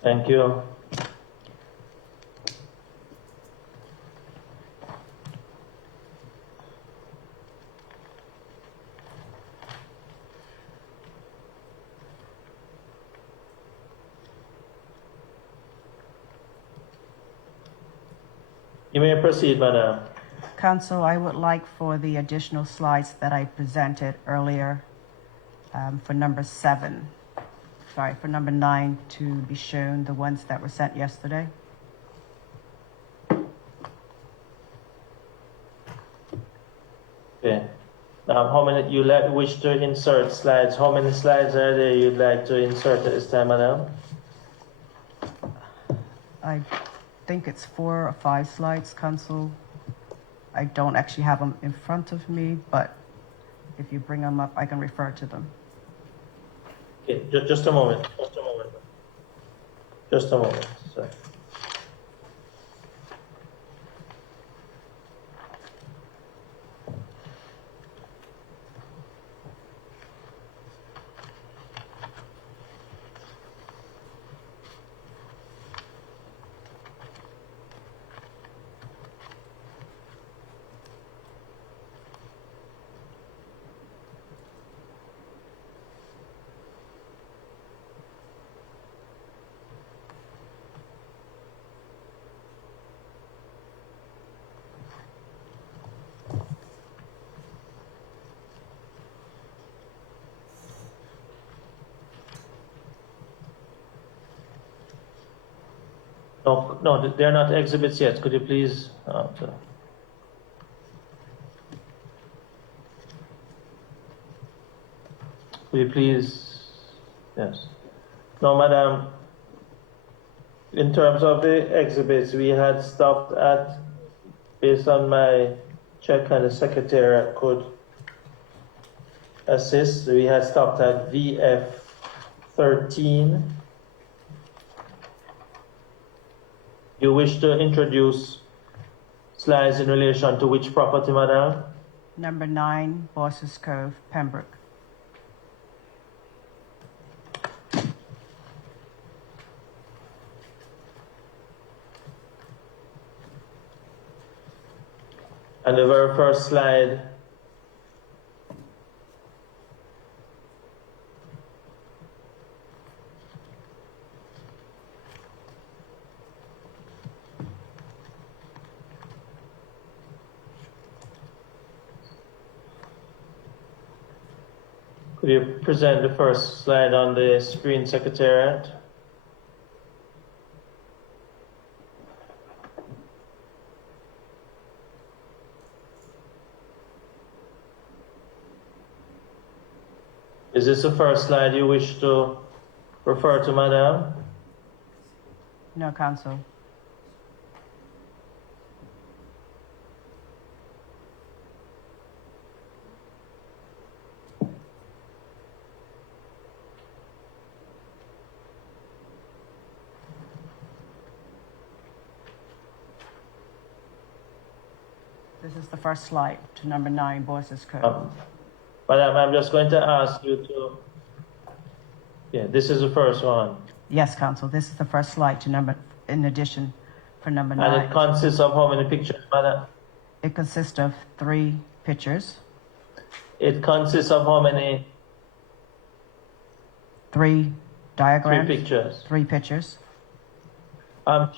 Thank you. You may proceed, madam. Council, I would like for the additional slides that I presented earlier for number 9 to be shown, the ones that were sent yesterday. Okay. How many you wish to insert slides? How many slides are there you'd like to insert at this time, madam? I think it's 4 or 5 slides, Council. I don't actually have them in front of me, but if you bring them up, I can refer to them. Okay, just a moment. Just a moment. Sorry. No, they're not exhibits yet. Could you please? Could you please? Yes. No, madam. In terms of the exhibits, we had stopped at, based on my check and the secretariat could assist, we had stopped at VF 13. You wish to introduce slides in relation to which property, madam? Number 9, Bosses Cove, Pembroke. And the very first slide. Could you present the first slide on the screen, Secretariat? Is this the first slide you wish to refer to, madam? No, Council. This is the first slide to number 9, Bosses Cove. Madam, I'm just going to ask you to. Yeah, this is the first one. Yes, Council. This is the first slide to number, in addition, for number 9. And it consists of how many pictures, madam? It consists of 3 pictures. It consists of how many? 3 diagrams. 3 pictures. 3 pictures. Chair,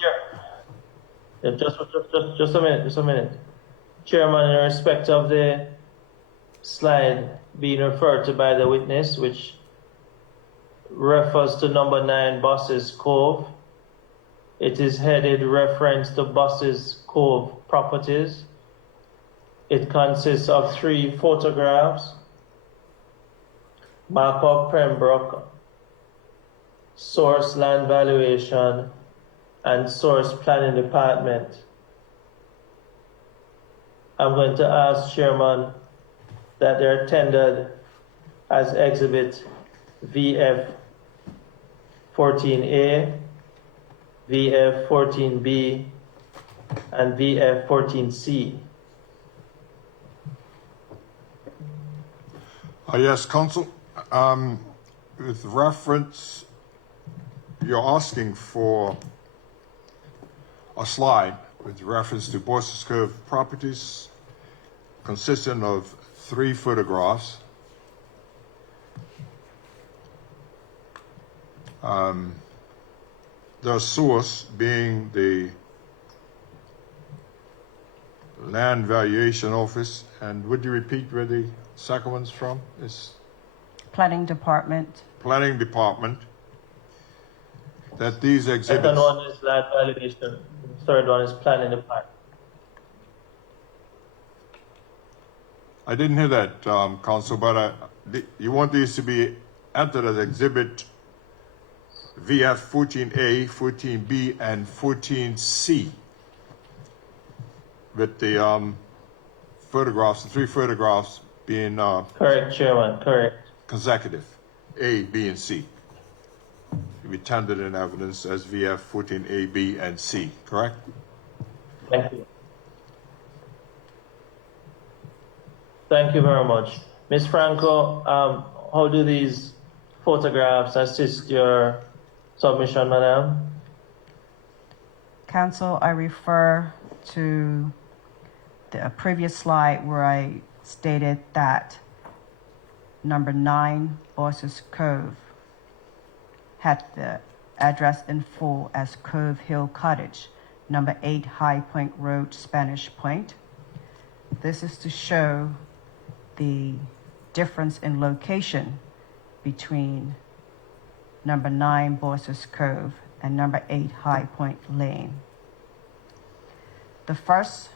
just a minute. Chairman, in respect of the slide being referred to by the witness, which refers to number 9, Bosses Cove, it is headed reference to Bosses Cove properties. It consists of 3 photographs, map of Pembroke, source land valuation, and source planning department. I'm going to ask Chairman that they're tendered as exhibit VF 14A, VF 14B, and VF 14C. Yes, Council. With reference, you're asking for a slide with reference to Bosses Cove properties consisting of 3 photographs. The source being the Land Valuation Office. And would you repeat where the second one's from? It's Planning Department. Planning Department. That these exhibits. Second one is land valuation. Third one is planning department. I didn't hear that, Council, but you want these to be entered as exhibit VF 14A, 14B, and 14C with the photographs, the three photographs being Correct, Chairman, correct. consecutive, A, B, and C. To be tendered in evidence as VF 14A, B, and C, correct? Thank you. Thank you very much. Ms. Franco, how do these photographs assist your submission, madam? Council, I refer to the previous slide where I stated that number 9 Bosses Cove had the address in full as Cove Hill Cottage, number 8 High Point Road, Spanish Point. This is to show the difference in location between number 9 Bosses Cove and number 8 High Point Lane. The first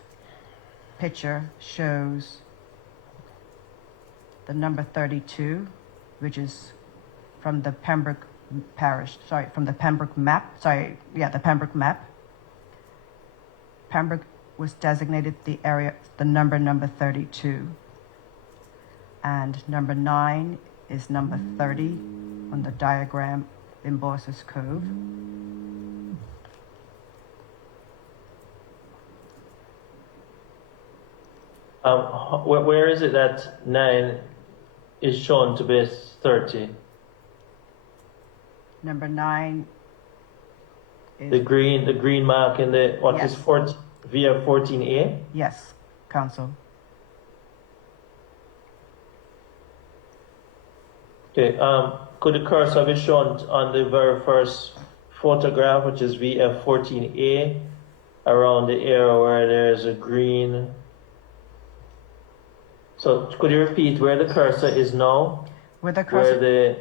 picture shows the number 32, which is from the Pembroke Parish, from the Pembroke map, the Pembroke map. Pembroke was designated the area, the number 32. And number 9 is number 30 on the diagram in Bosses Cove. Where is it that 9 is shown to be 30? Number 9 is... The green mark in the, what is Yes. 14, via 14A? Yes, Council. Okay, could the cursor be shown on the very first photograph, which is VF14A, around the area where there's a green? So could you repeat where the cursor is now? Where the Where cursor, the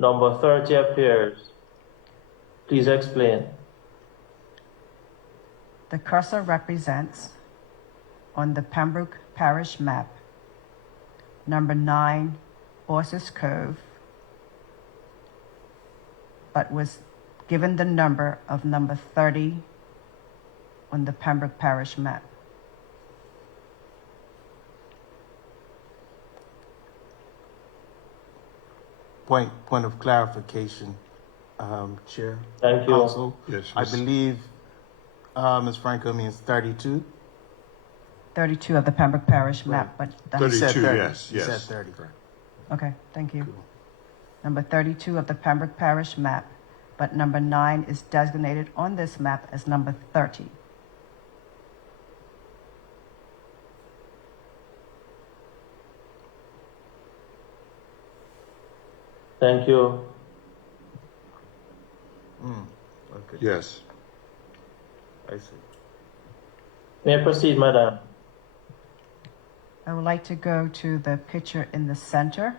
number 30 appears? Please explain. the cursor represents on the Pembroke Parish map, number 9 Bosses Cove, but was given the number of number 30 on the Pembroke Parish map. Point of clarification, Chair. Thank you. Council. Yes, I Ms. believe Ms. Franco means 32. 32 of the Pembroke Parish map, but the 32, said 30. yes, You yes. said 30. Correct. Okay, thank you. Number 32 of the Pembroke Parish map, but number 9 is designated on this map as number 30. Thank you. Okay, Yes. I see. May I proceed, madam? I would like to go to the picture in the center.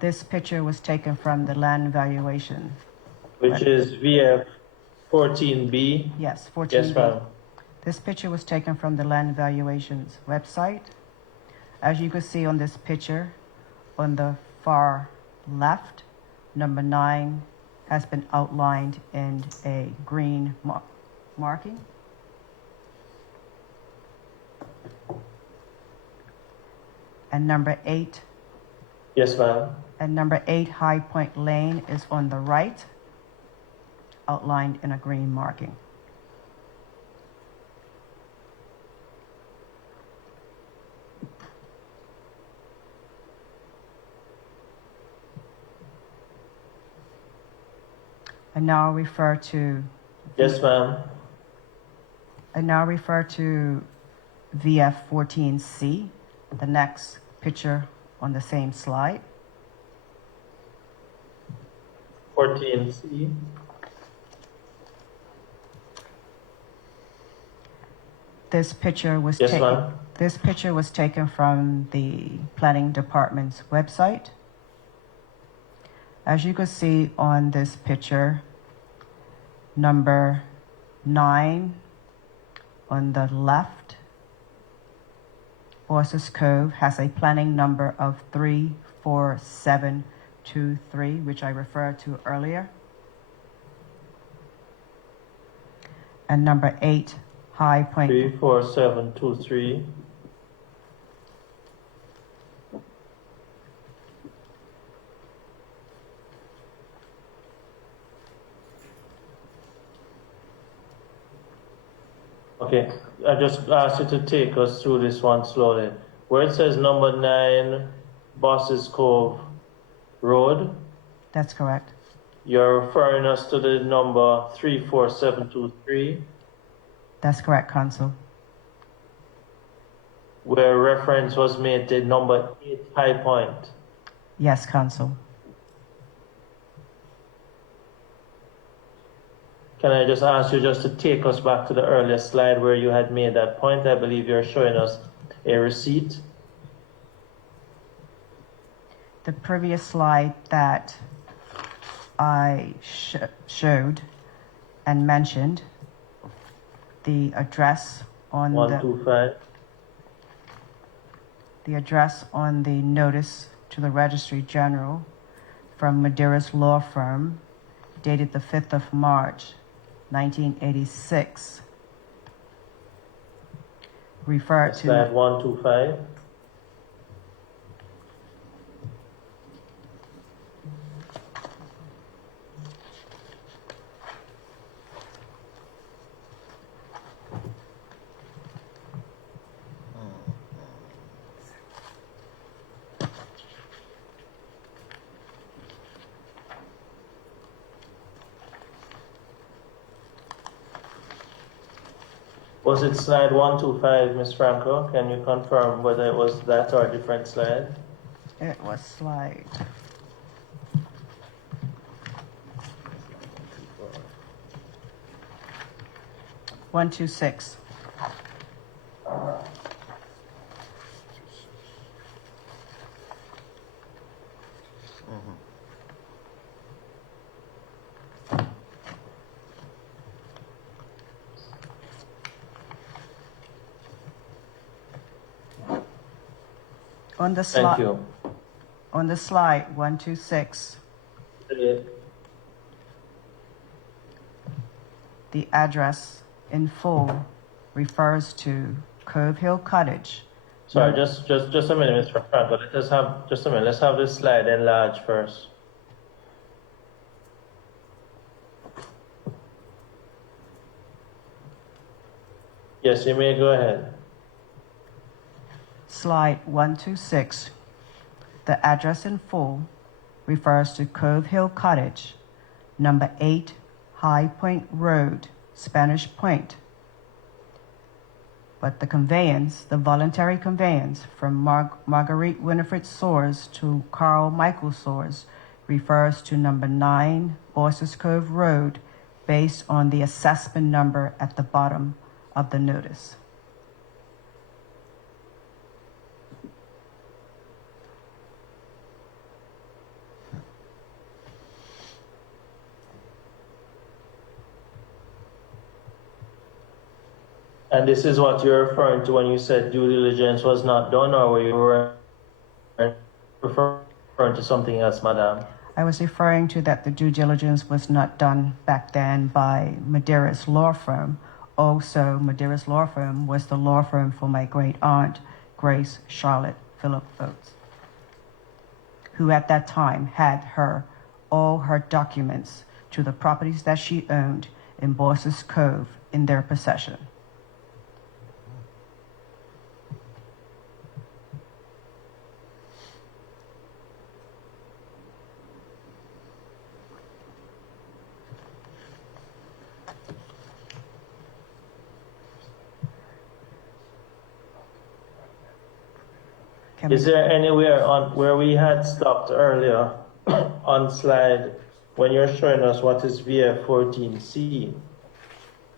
This picture was taken from the land valuation. Which is VF14B? Yes, 14B. Yes, ma'am. This picture was taken from the land valuations website. As you can see on this picture, on the far left, number 9 has been outlined in a green marking. And number 8 Yes, ma'am. and number 8 High Point Lane is on the right, outlined in a green marking. I now refer to Yes, ma'am. VF14C, the next picture on the same slide. 14C. This picture was Yes, taken. ma'am. This picture was taken from the planning department's website. As you can see on this picture, number 9 on the left, Boyce's Cove has a planning number of 34723, which I referred to earlier. And number 8, High Point. 34723. Okay, I just asked you to take us through this one slowly. Where it says number 9, Boss's Cove Road, That's correct. you're referring us to the number 34723, That's correct, Council. where reference was made to number 8, High Point. Yes, Council. Can I just ask you just to take us back to the earlier slide where you had made that point? I believe you're showing us a receipt. The previous slide that I showed and mentioned, the address on the 125. notice to the Registry General from Madeiras Law Firm dated the 5th of March, 1986, referred Slide to 125. Was it slide 125, Ms. Franco? Can you confirm whether it was that or a different slide? it was slide 126. On the Thank slide, you. on the slide 126, the address in full refers to Cove Hill Cottage. Sorry, just a minute, Mr. Franco. Let us have just a minute. Let's have this slide enlarged first. Yes, you may go ahead. Slide 126, the address in full refers to Cove Hill Cottage, number 8 High Point Road, Spanish Point. But the conveyance, the voluntary conveyance from Marguerite Winifred Soares to Carl Michael Soares refers to number 9 Boyce's Cove Road based on the assessment number at the bottom of the notice. And this is what you're referring to when you said due diligence was not done, or were you referring to something else, madam? I was referring to that the due diligence was not done back then by Madeiras Law Firm. Also, Madeiras Law Firm was the law firm for my great aunt, Grace Charlotte Phillip Oates, who at that time had all her documents to the properties that she owned in Boyce's Cove in their possession. Is there anywhere on where we had stopped earlier on slide when you're showing us what is VF 14C,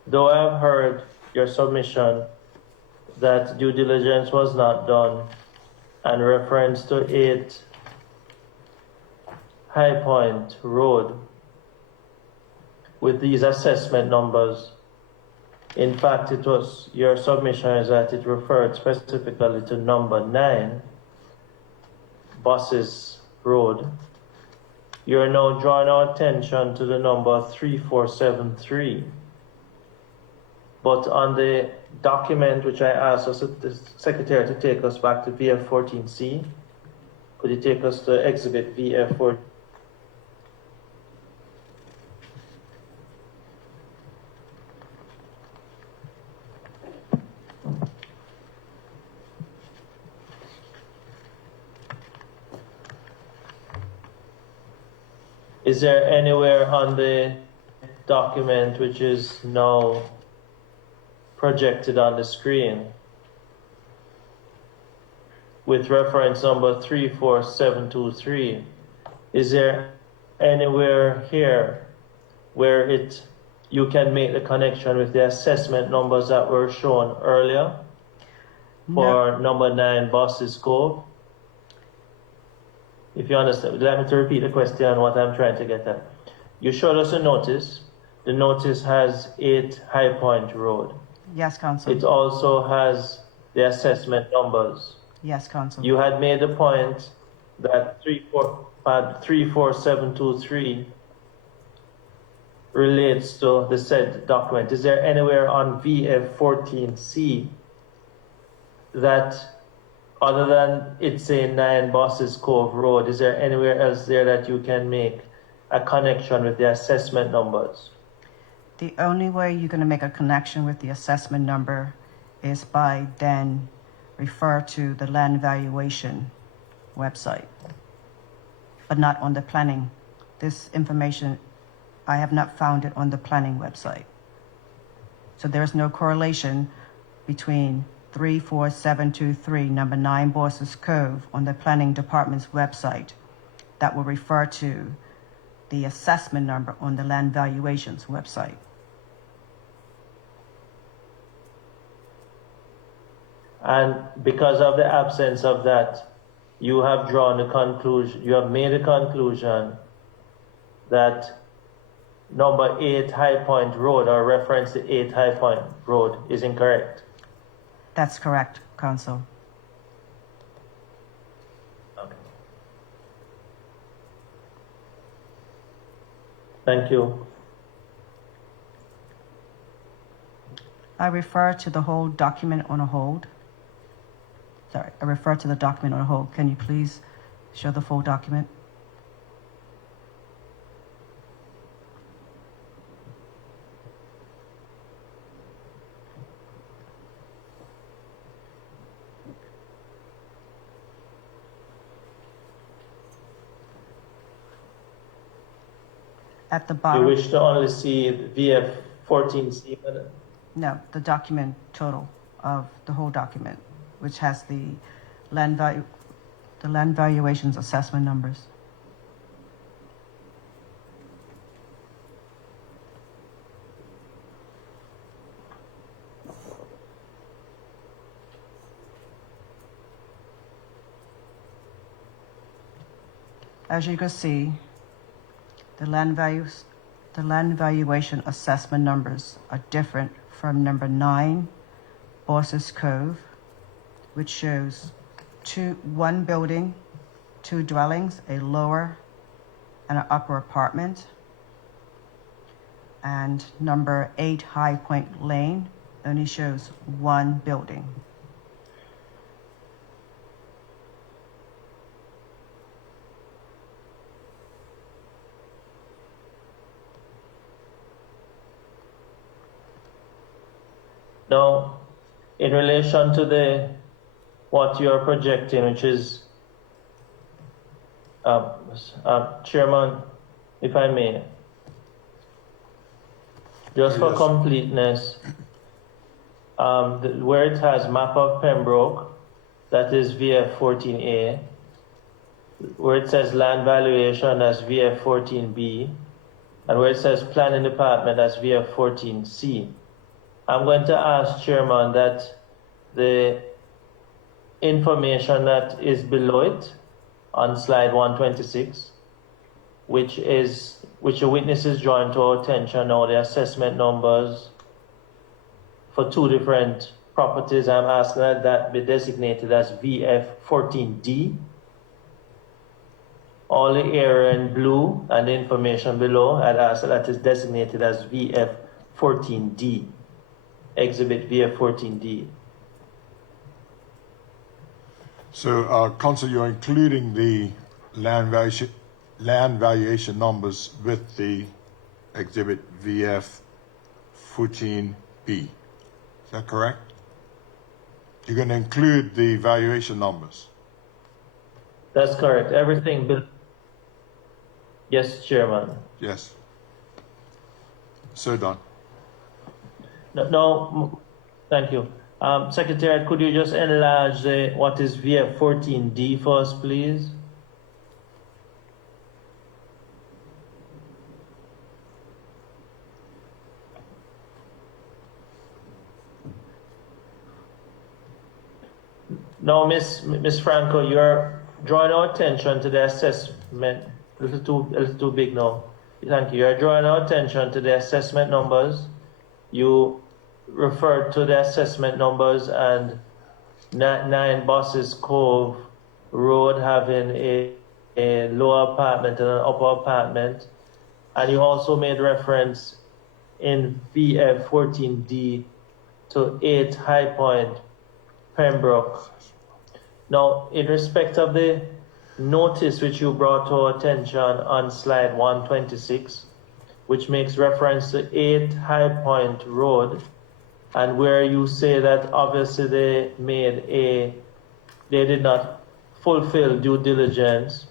though I have heard your submission that due diligence was not done and reference to 8 High Point Road with these assessment numbers. In fact, it was your submission is that it referred specifically to number 9, Buses Road. You are now drawing our attention to the number 3473. But on the document which I asked the Secretary to take us back to VF 14C, could you take us to exhibit VF 14? Is there anywhere on the document which is now projected on the screen with reference number 34723? Is there anywhere here where you can make the connection with the assessment numbers that were shown earlier for number 9 Buses Cove? If you understand, let me to repeat the question, what I'm trying to get at. You showed us a notice. The notice has 8 High Point Road. Yes, Council. It also has the assessment numbers. Yes, Council. You had made the point that 34723 relates to the said document. Is there anywhere on VF 14C that, other than it saying 9 Buses Cove Road, is there anywhere else there that you can make a connection with the assessment numbers? The only way you're going to make a connection with the assessment number is by then refer to the land valuation website, but not on the planning. This information, I have not found it on the planning website. So there is no correlation between 34723, number 9 Buses Cove, on the planning department's website that will refer to the assessment number on the land valuations website. And because of the absence of that, you have drawn the conclusion, you have made a conclusion that number 8 High Point Road, or reference to 8 High Point Road, is incorrect. That's correct, Council. Okay. Thank you. I refer to the whole document on a hold. Sorry, I refer to the document on a hold. Can you please show the full document? At the You bottom. wish to only see VF 14C? No, the document total of the whole document, which has the land valuations assessment numbers. As you can see, the land valuation assessment numbers are different from number 9 Buses Cove, which shows 1 building, 2 dwellings, a lower and an upper apartment. And number 8 High Point Lane only shows 1 building. Now, in relation to what you are projecting, which is, Chairman, if I may, just for completeness, where it has map of Pembroke, that is VF 14A, where it says land valuation as VF 14B, and where it says Planning Department, that's VF 14C. I'm going to ask Chairman that the information that is below it on slide 126, which the witness is drawing to our attention now, the assessment numbers for two different properties, I'm asking that that be designated as VF 14D. All the area in blue and the information below, I'd ask that is designated as VF 14D. Exhibit VF 14D. So, Council, you're including the land valuation numbers with the exhibit VF 14B. Is that correct? You're going to include the valuation numbers. That's correct. Everything. Yes, Chairman. Yes. So done. No, thank you. Secretary, could you just enlarge what is VF 14D for us, please? No, Miss Franco, you're drawing our attention to the assessment. A little too big now. Thank you. You're drawing our attention to the assessment numbers. You referred to the assessment numbers and 9 Bosses Cove Road having a lower apartment and an upper apartment. And you also made reference in VF 14D to 8 High Point, Pembroke. Now, in respect of the notice which you brought to our attention on slide 126, which makes reference to 8 High Point Road, and where you say that obviously they did not fulfill due diligence,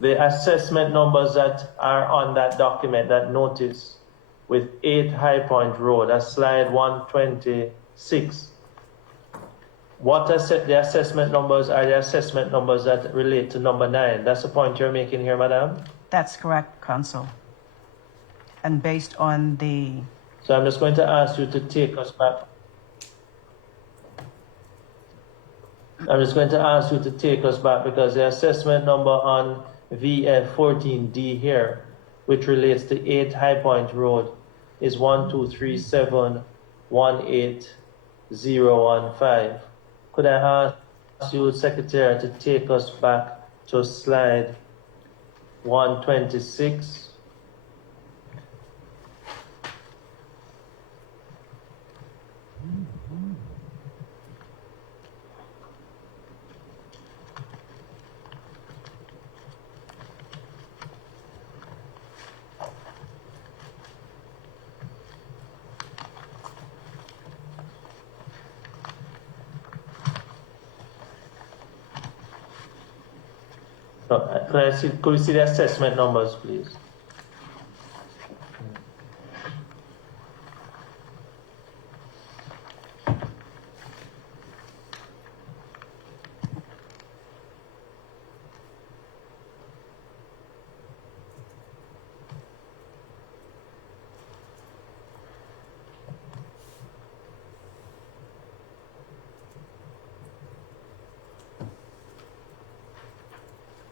the assessment numbers that are on that document, that notice with 8 High Point Road, that's slide 126. The assessment numbers are the assessment numbers that relate to number 9. That's the point you're making here, Madam? That's correct, Council. And based on the... So I'm just going to ask you to take us back. I'm just going to ask you to take us back because the assessment number on VF 14D here, which relates to 8 High Point Road, is 123718015. Could I ask you, Secretary, to take us back to slide 126? Could we see the assessment numbers, please?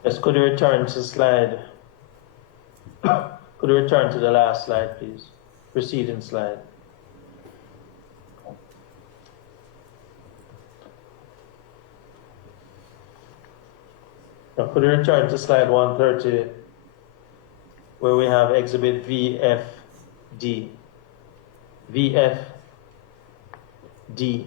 Yes, could you return to slide? Could you return to the last slide, please? Preceding slide. Now, could you return to slide 130, where we have exhibit VFD? VFD.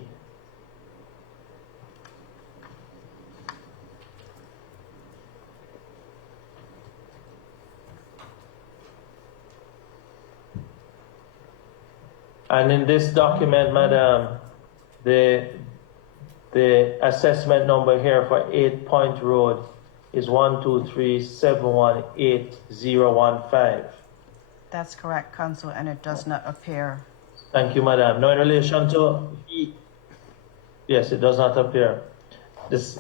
And in this document, Madam, the assessment number here for 8 Point Road is 123718015. That's correct, Council, and it does not appear. Thank you, Madam. Now, in relation to yes, it does not appear. This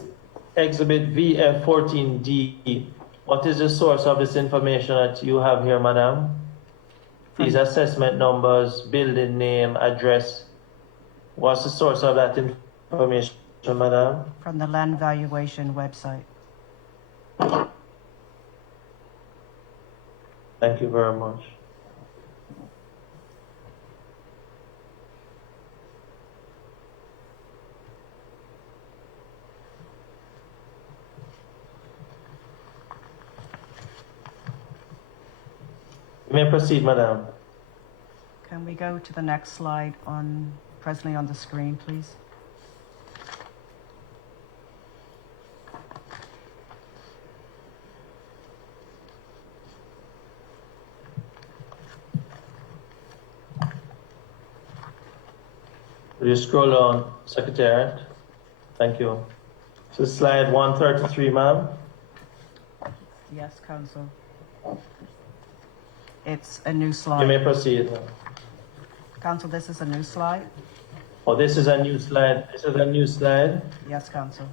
exhibit VF14D What is the source of this information that you have here, madam? These assessment numbers, building name, address. What's the source of that information, madam? From the land valuation website. Thank you very much. You may proceed, madam. Can we go to the next slide presently on the screen, please? Will you scroll on, Secretariat? Thank you. So slide 133, ma'am. Yes, Council. It's a new You slide. may proceed. Council, this is a new slide? Oh, this is a new slide. This is a new slide. Yes, Council.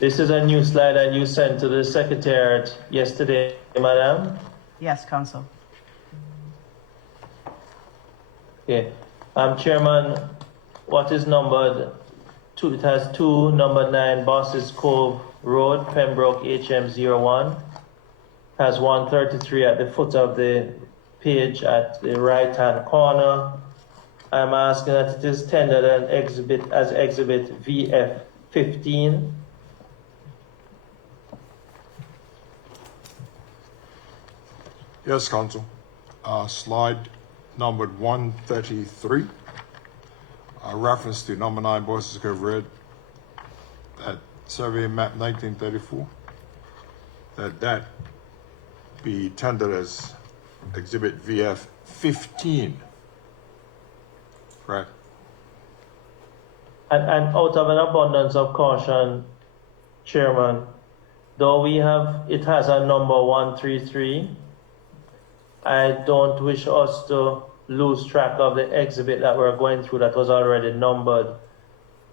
This is a new slide that you sent to the Secretariat yesterday, madam. Yes, Council. Okay. Chairman, what is numbered? It has number 9, Bosses Cove Road, Pembroke, HM01. Has 133 at the foot of the page at the right-hand corner. I'm asking that it is tendered as exhibit VF15. Yes, Council. Slide numbered 133. Reference to number 9 Bosses Cove Road at survey map 1934. That be tendered as exhibit VF 15. Correct. And out of an abundance of caution, Chairman, though it has a number 133, I don't wish us to lose track of the exhibit that we're going through that was already numbered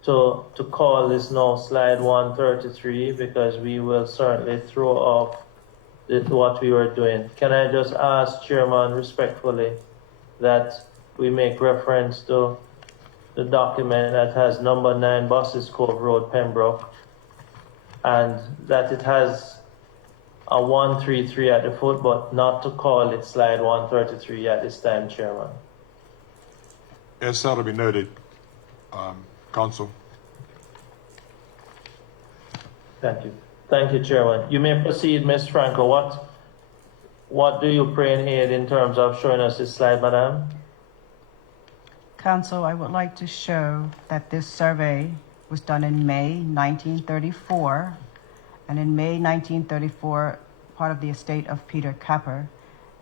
to call this now slide 133, because we will certainly throw off what we were doing. Can I just ask, Chairman, respectfully, that we make reference to the document that has number 9 Bosses Cove Road, Pembroke, and that it has a 133 at the foot, but not to call it slide 133 at this time, Chairman. Yes, that'll be noted, Council. Thank you. Thank you, Chairman. You may proceed, Ms. Franco. What do you pray in aid in terms of showing us this slide, madam? Council, I would like to show that this survey was done in May 1934, and in May 1934, part of the estate of Peter Capper.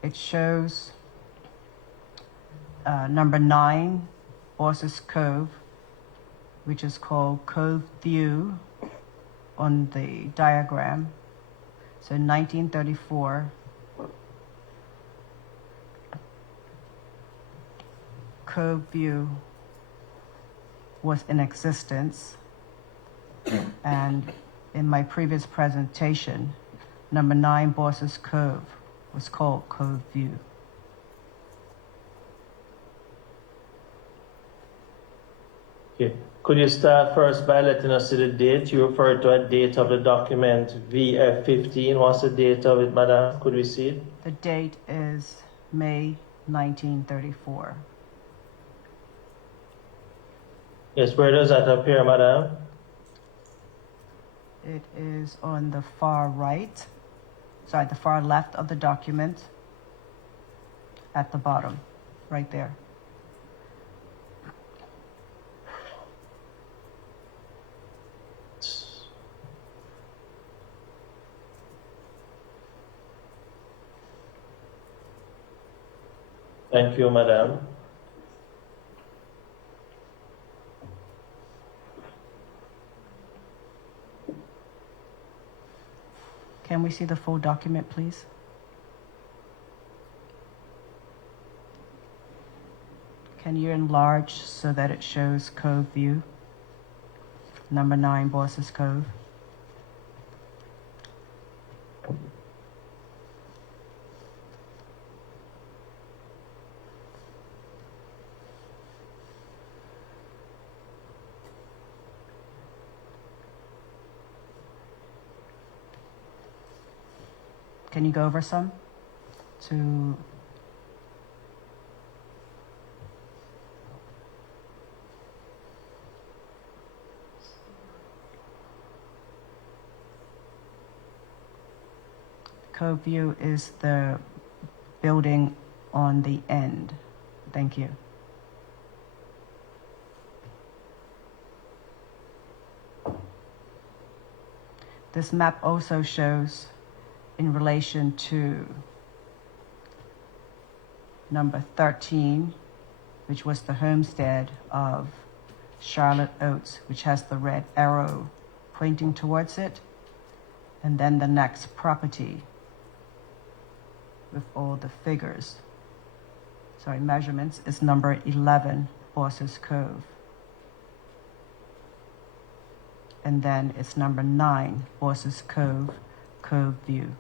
It shows number 9, Bosses Cove, which is called Cove View on the diagram. So in 1934, Cove View was in existence, and in my previous presentation, number 9 Bosses Cove was called Cove View. Okay. Could you start first by letting us see the date? You referred to a date of the document VF15. What's the date of it, madam? Could we see it? The date is May 1934. Yes, where does that appear, madam? It is on the far the far left of the document at the bottom, right there. Thank you, madam. Can we see the full document, please? Can you enlarge so that it shows Cove View? Number 9, Bosses Cove. Can you go over some to Cove View is the building on the end. Thank you. This map also shows in relation to number 13, which was the homestead of Charlotte Oates, which has the red arrow pointing towards it, and then the next property with all the figures. Sorry, measurements is number 11, Bosses Cove. And then it's number 9, Bosses Cove, Cove View.